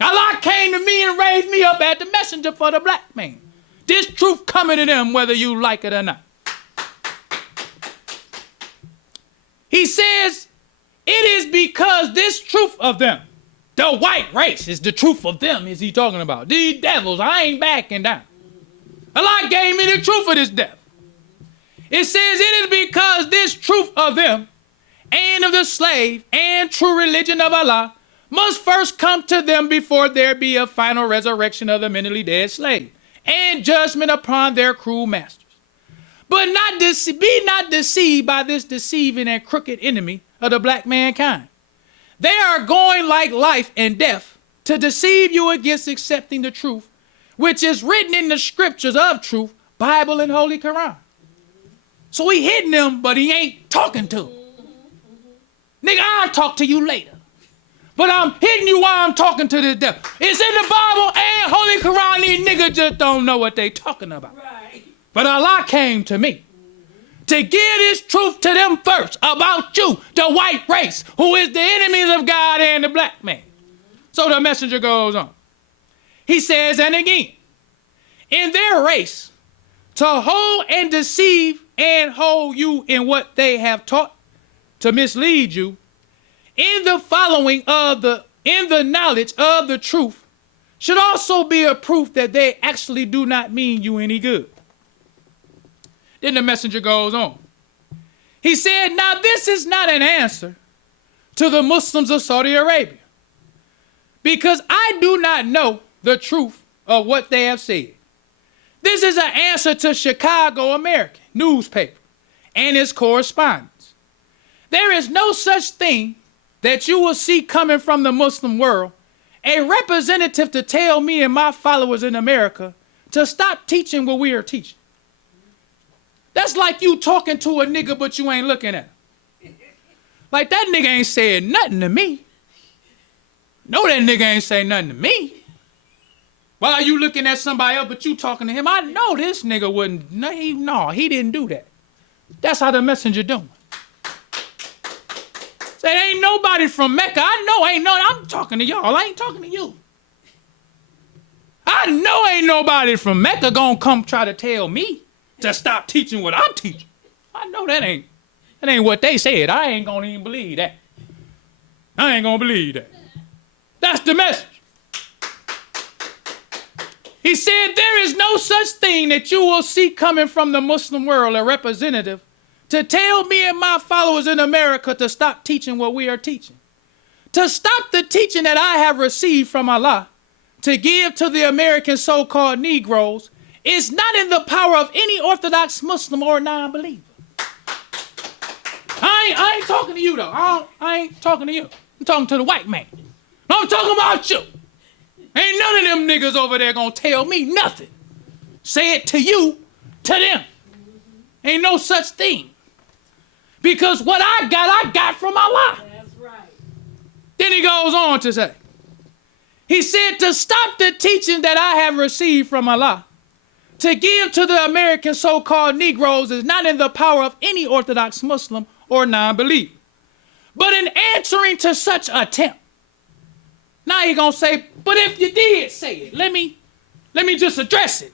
Allah came to me and raised me up as the messenger for the black man. This truth coming to them whether you like it or not. He says, it is because this truth of them, the white race is the truth of them, is he talking about. These devils, I ain't backing down. Allah gave me the truth of this devil. It says it is because this truth of them and of the slave and true religion of Allah must first come to them before there be a final resurrection of the mentally dead slave and judgment upon their cruel masters. But be not deceived by this deceiving and crooked enemy of the black mankind. They are going like life and death to deceive you against accepting the truth, which is written in the scriptures of truth, Bible and Holy Quran. So he hitting them, but he ain't talking to them. Nigga, I'll talk to you later. But I'm hitting you while I'm talking to this devil. It's in the Bible and Holy Quran. These niggas just don't know what they talking about. Right. But Allah came to me to give this truth to them first about you, the white race, who is the enemies of God and the black man. So the messenger goes on. He says, and again, in their race, to hold and deceive and hold you in what they have taught to mislead you, in the knowledge of the truth, should also be a proof that they actually do not mean you any good. Then the messenger goes on. He said, now this is not an answer to the Muslims of Saudi Arabia, because I do not know the truth of what they have said. This is an answer to Chicago American newspaper and its correspondents. There is no such thing that you will see coming from the Muslim world, a representative to tell me and my followers in America to stop teaching what we are teaching. That's like you talking to a nigga, but you ain't looking at him. Like, that nigga ain't saying nothing to me. No, that nigga ain't saying nothing to me. Why are you looking at somebody else, but you talking to him? I know this nigga wouldn't. No, he didn't do that. That's how the messenger doing. Say, ain't nobody from Mecca. I know ain't no. I'm talking to y'all. I ain't talking to you. I know ain't nobody from Mecca gonna come try to tell me to stop teaching what I'm teaching. I know that ain't what they said. I ain't gonna even believe that. I ain't gonna believe that. That's the message. He said, there is no such thing that you will see coming from the Muslim world, a representative, to tell me and my followers in America to stop teaching what we are teaching. To stop the teaching that I have received from Allah, to give to the American so-called Negroes, is not in the power of any Orthodox Muslim or non-believer. I ain't talking to you, though. I ain't talking to you. I'm talking to the white man. I'm talking about you. Ain't none of them niggas over there gonna tell me nothing. Say it to you, to them. Ain't no such thing. Because what I got from Allah. That's right. Then he goes on to say, he said to stop the teaching that I have received from Allah, to give to the American so-called Negroes is not in the power of any Orthodox Muslim or non-believer. But in answering to such attempt, now he gonna say, but if you did say it, let me just address it.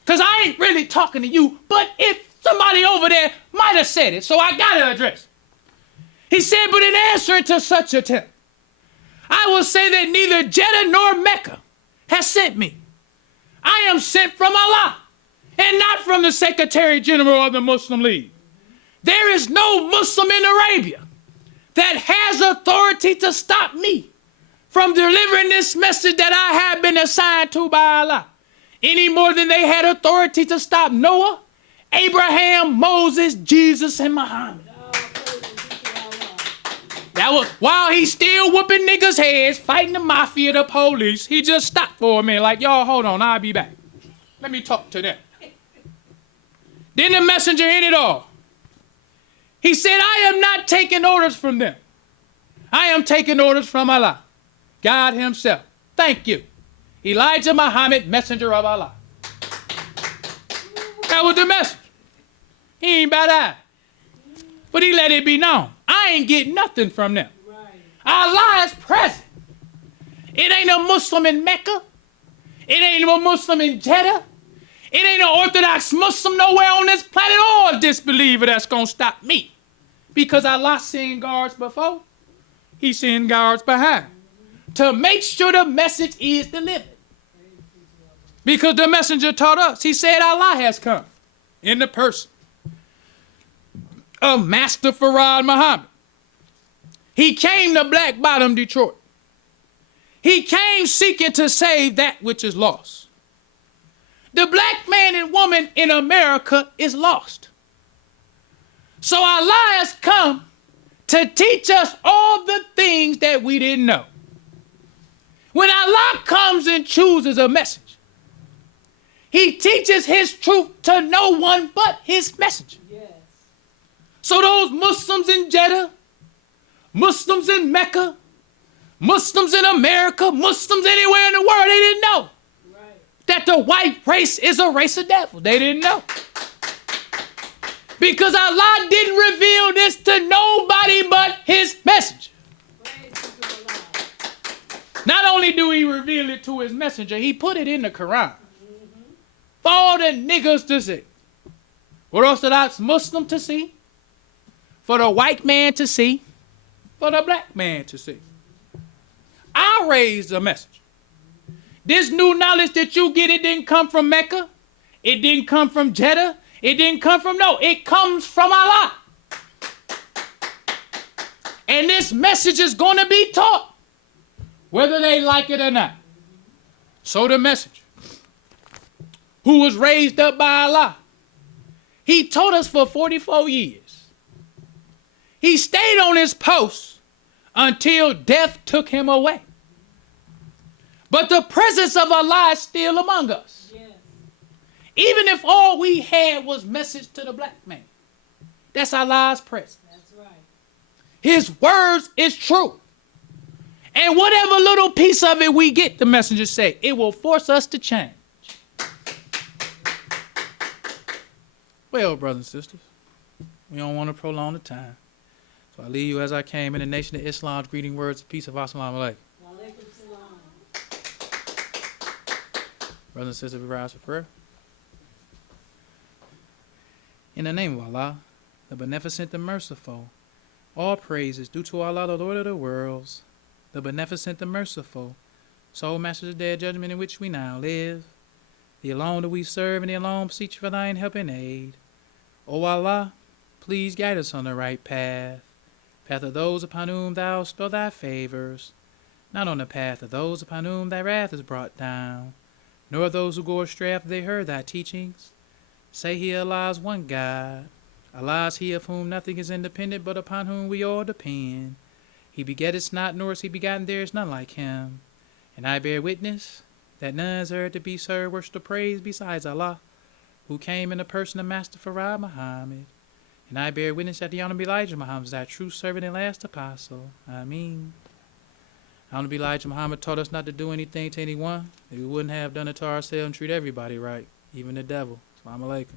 Because I ain't really talking to you, but if somebody over there might have said it, so I gotta address it. He said, but in answering to such attempt, I will say that neither Jeddah nor Mecca has sent me. I am sent from Allah and not from the Secretary General of the Muslim League. There is no Muslim in Arabia that has authority to stop me from delivering this message that I have been assigned to by Allah, any more than they had authority to stop Noah, Abraham, Moses, Jesus, and Muhammad. That was while he's still whooping niggas' heads, fighting the mafia, the police. He just stopped for a minute, like, y'all, hold on, I'll be back. Let me talk to them. Then the messenger ended all. He said, I am not taking orders from them. I am taking orders from Allah, God himself. Thank you. Elijah Muhammad, messenger of Allah. That was the message. He ain't about that. But he let it be known. I ain't getting nothing from them. Right. Allah is present. It ain't a Muslim in Mecca. It ain't a Muslim in Jeddah. It ain't an Orthodox Muslim nowhere on this planet or a disbeliever that's going to stop me. Because Allah sent guards before, he sent guards behind. To make sure the message is delivered. Because the messenger taught us, he said Allah has come in the person of Master Farad Muhammad. He came to Black Bottom, Detroit. He came seeking to save that which is lost. The black man and woman in America is lost. So Allah has come to teach us all the things that we didn't know. When Allah comes and chooses a message, he teaches his truth to no one but his messenger. Yes. So those Muslims in Jeddah, Muslims in Mecca, Muslims in America, Muslims anywhere in the world, they didn't know that the white race is a race of devils. They didn't know. Because Allah didn't reveal this to nobody but his messenger. Not only do he reveal it to his messenger, he put it in the Quran. For all the niggas to see. For the Orthodox Muslim to see. For the white man to see. For the black man to see. I raised a message. This new knowledge that you get, it didn't come from Mecca. It didn't come from Jeddah. It didn't come from, no, it comes from Allah. And this message is going to be taught, whether they like it or not. So the messenger, who was raised up by Allah, he taught us for 44 years. He stayed on his post until death took him away. But the presence of Allah is still among us. Yes. Even if all we had was message to the black man. That's Allah's presence. That's right. His words is true. And whatever little piece of it we get, the messenger say, it will force us to change. Well, brothers and sisters, we don't want to prolong the time. So I leave you as I came in the nation of Islam's greeting words of peace of Assalamu alaikum. Walaikum salam. Brothers and sisters, we rise for prayer. In the name of Allah, the beneficent, the merciful, all praise is due to Allah, the Lord of the worlds, the beneficent, the merciful, sole master of the day of judgment in which we now live. The alone that we serve and the alone beseech for thine help and aid. O Allah, please guide us on the right path, path of those upon whom thou spill thy favors, not on the path of those upon whom thy wrath is brought down, nor of those who go astray after they heard thy teachings. Say he Allah is one God. Allah is he of whom nothing is independent, but upon whom we all depend. He begetteth not, nor is he begotten, there is none like him. And I bear witness that none is heard to be served, worship or praise besides Allah, who came in the person of Master Farad Muhammad. And I bear witness that the Honorable Elijah Muhammad is thy true servant and last apostle. Ameen. Honorable Elijah Muhammad taught us not to do anything to anyone that we wouldn't have done it to ourselves and treat everybody right, even the devil. Assalamu alaikum.